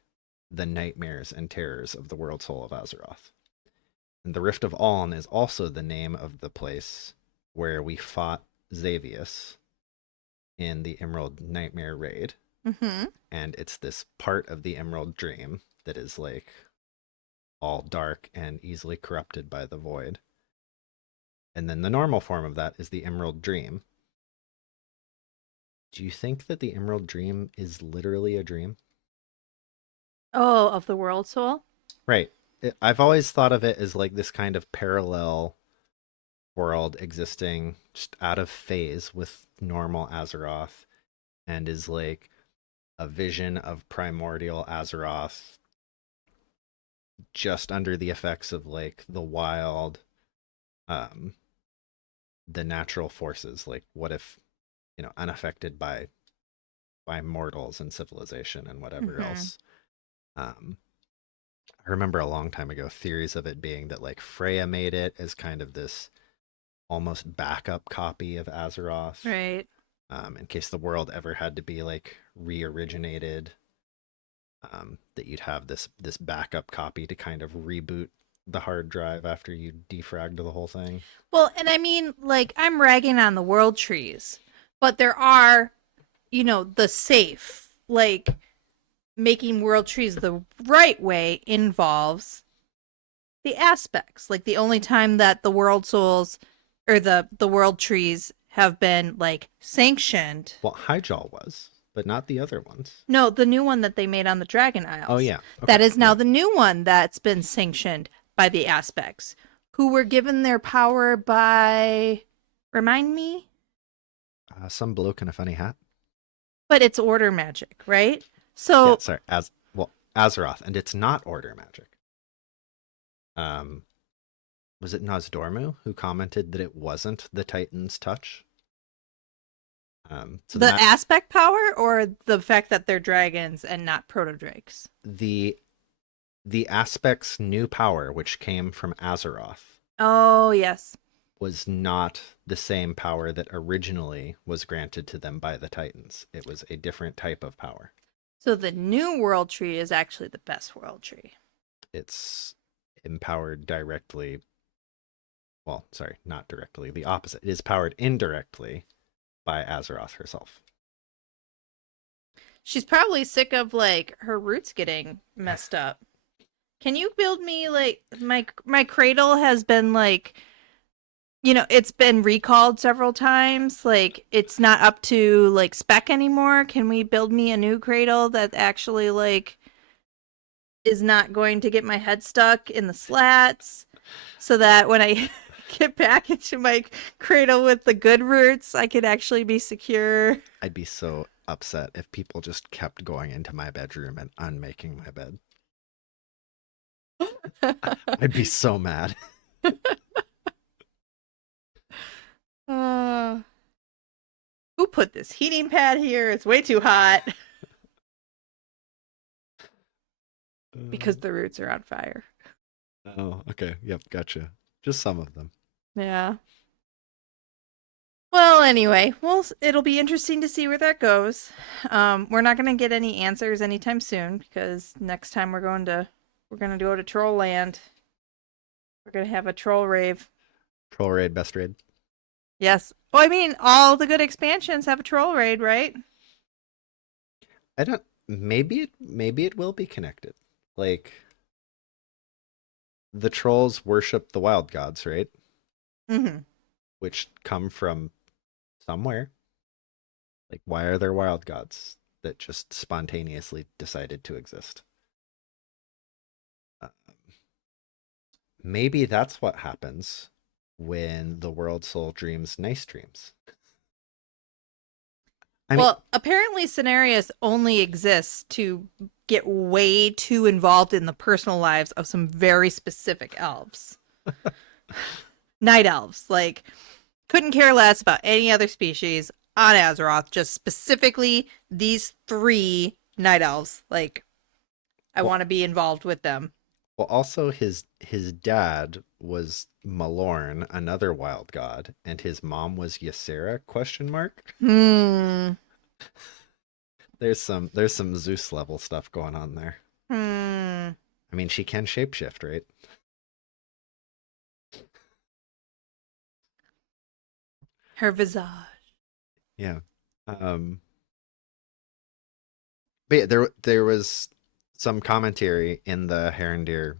the nightmares and terrors of the world soul of Azeroth. And the Rift of Alm is also the name of the place where we fought Xavius in the Emerald Nightmare raid. Mm-hmm. And it's this part of the Emerald Dream that is, like, all dark and easily corrupted by the void. And then the normal form of that is the Emerald Dream. Do you think that the Emerald Dream is literally a dream? Oh, of the world soul? Right. I've always thought of it as like this kind of parallel world existing just out of phase with normal Azeroth, and is like a vision of primordial Azeroth just under the effects of like the wild, the natural forces. Like, what if, unaffected by mortals and civilization and whatever else. I remember a long time ago theories of it being that like Freya made it as kind of this almost backup copy of Azeroth, Right. In case the world ever had to be like re-originated. That you'd have this backup copy to kind of reboot the hard drive after you defragged the whole thing. Well, and I mean, like, I'm ragging on the world trees, but there are, the safe, like, making world trees the right way involves the aspects. Like, the only time that the world souls or the world trees have been, like, sanctioned. Well, Hyjal was, but not the other ones. No, the new one that they made on the Dragon Isles. Oh, yeah. Okay. That is now the new one that's been sanctioned by the aspects, who were given their power by... Remind me? Some bloke in a funny hat. But it's order magic, right? So... Yeah, sorry. Azeroth, and it's not order magic. Was it Nozdormu who commented that it wasn't the Titan's touch? So the aspect power, or the fact that they're dragons and not proto-drakes? The aspect's new power, which came from Azeroth, Oh, yes. was not the same power that originally was granted to them by the Titans. It was a different type of power. So the new world tree is actually the best world tree. It's empowered directly. Well, sorry, not directly. The opposite. It is powered indirectly by Azeroth herself. She's probably sick of like her roots getting messed up. Can you build me like my cradle has been like, you know, it's been recalled several times. Like it's not up to like spec anymore. Can we build me a new cradle that actually like is not going to get my head stuck in the slats so that when I get back into my cradle with the good roots, I could actually be secure? I'd be so upset if people just kept going into my bedroom and unmaking my bed. I'd be so mad. Who put this heating pad here? It's way too hot. Because the roots are on fire. Oh, okay. Yep, gotcha. Just some of them. Yeah. Well, anyway, it'll be interesting to see where that goes. We're not going to get any answers anytime soon because next time we're going to go to Troll Land. We're going to have a troll rave. Troll raid, best raid. Yes. Well, I mean, all the good expansions have a troll raid, right? I don't. Maybe it will be connected. Like the trolls worship the wild gods, right? Mm-hmm. Which come from somewhere. Like, why are there wild gods that just spontaneously decided to exist? Maybe that's what happens when the world soul dreams nice dreams. Well, apparently Cenarius only exists to get way too involved in the personal lives of some very specific elves. Night elves. Like, couldn't care less about any other species on Azeroth, just specifically these 3 night elves. Like, I want to be involved with them. Well, also his dad was Malorn, another wild god, and his mom was Ysera, ? There's some Zeus level stuff going on there. I mean, she can shapeshift, right? Her visage. Yeah. But yeah, there was some commentary in the Herondir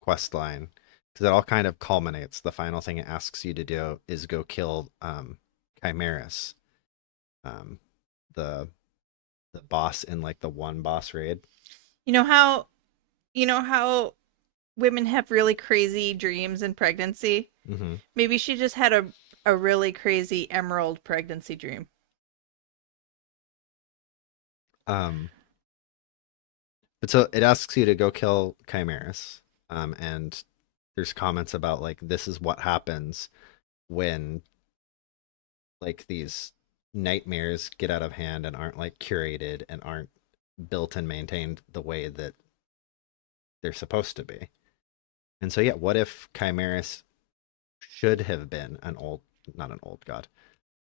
quest line because it all kind of culminates. The final thing it asks you to do is go kill Chimeras, the boss in like the one boss raid. You know how women have really crazy dreams in pregnancy? Mm-hmm. Maybe she just had a really crazy emerald pregnancy dream. But so it asks you to go kill Chimeras, and there's comments about like this is what happens when like these nightmares get out of hand and aren't like curated and aren't built and maintained the way that they're supposed to be. And so yeah, what if Chimeras should have been not an old god,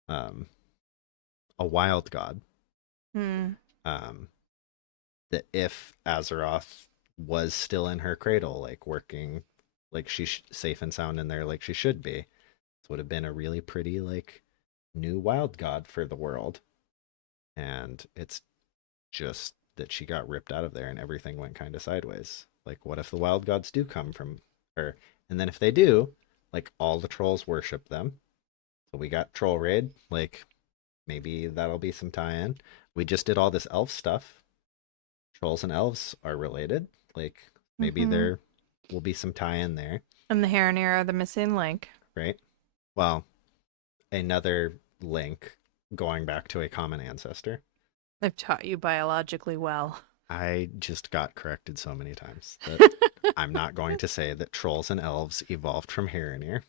a wild god? That if Azeroth was still in her cradle, like working, like she's safe and sound in there, like she should be, this would have been a really pretty, like, new wild god for the world. And it's just that she got ripped out of there and everything went kind of sideways. Like, what if the wild gods do come from her? And then if they do, like, all the trolls worship them. So we got troll raid, like, maybe that'll be some tie-in. We just did all this elf stuff. Trolls and elves are related. Like, maybe there will be some tie-in there. And the Heronir are the missing link. Right? Well, another link going back to a common ancestor. I've taught you biologically well. I just got corrected so many times that I'm not going to say that trolls and elves evolved from Heronir.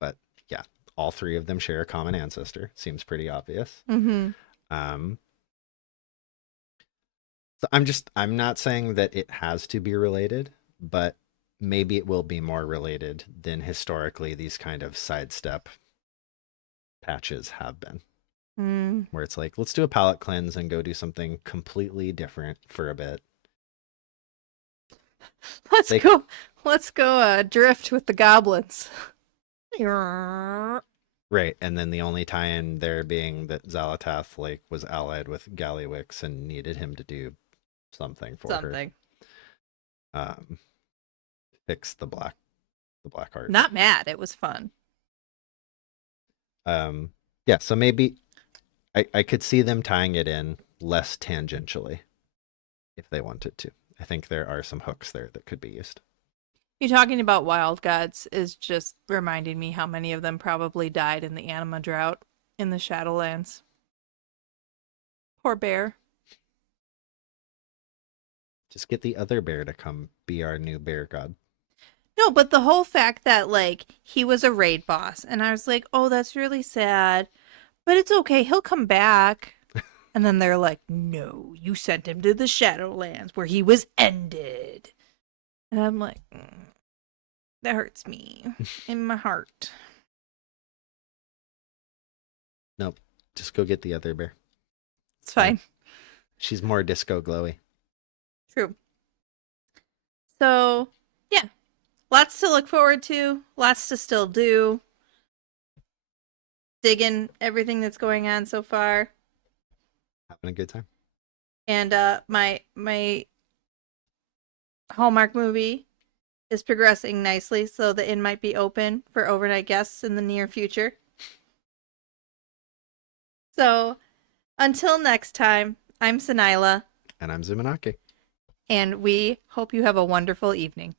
But yeah, all 3 of them share a common ancestor. Seems pretty obvious. So I'm not saying that it has to be related, but maybe it will be more related than historically these kind of sidestep patches have been. Where it's like, let's do a palette cleanse and go do something completely different for a bit. Let's go drift with the goblins. Right, and then the only tie-in there being that Xalatath like was allied with Gallywix and needed him to do something for Something. her. Fix the black art. Not mad. It was fun. Yeah, so maybe I could see them tying it in less tangentially if they wanted to. I think there are some hooks there that could be used. You talking about wild gods is just reminding me how many of them probably died in the anima drought in the Shadowlands. Poor bear. Just get the other bear to come be our new bear god. No, but the whole fact that, like, he was a raid boss, and I was like, oh, that's really sad, but it's okay, he'll come back. And then they're like, no, you sent him to the Shadowlands where he was ended. And I'm like, that hurts me in my heart. Nope. Just go get the other bear. It's fine. She's more disco glowy. True. So, yeah. Lots to look forward to. Lots to still do. Digging everything that's going on so far. Having a good time. And my Hallmark movie is progressing nicely, so the inn might be open for overnight guests in the near future. So, until next time, I'm Sanila. And I'm Zumanaki. And we hope you have a wonderful evening.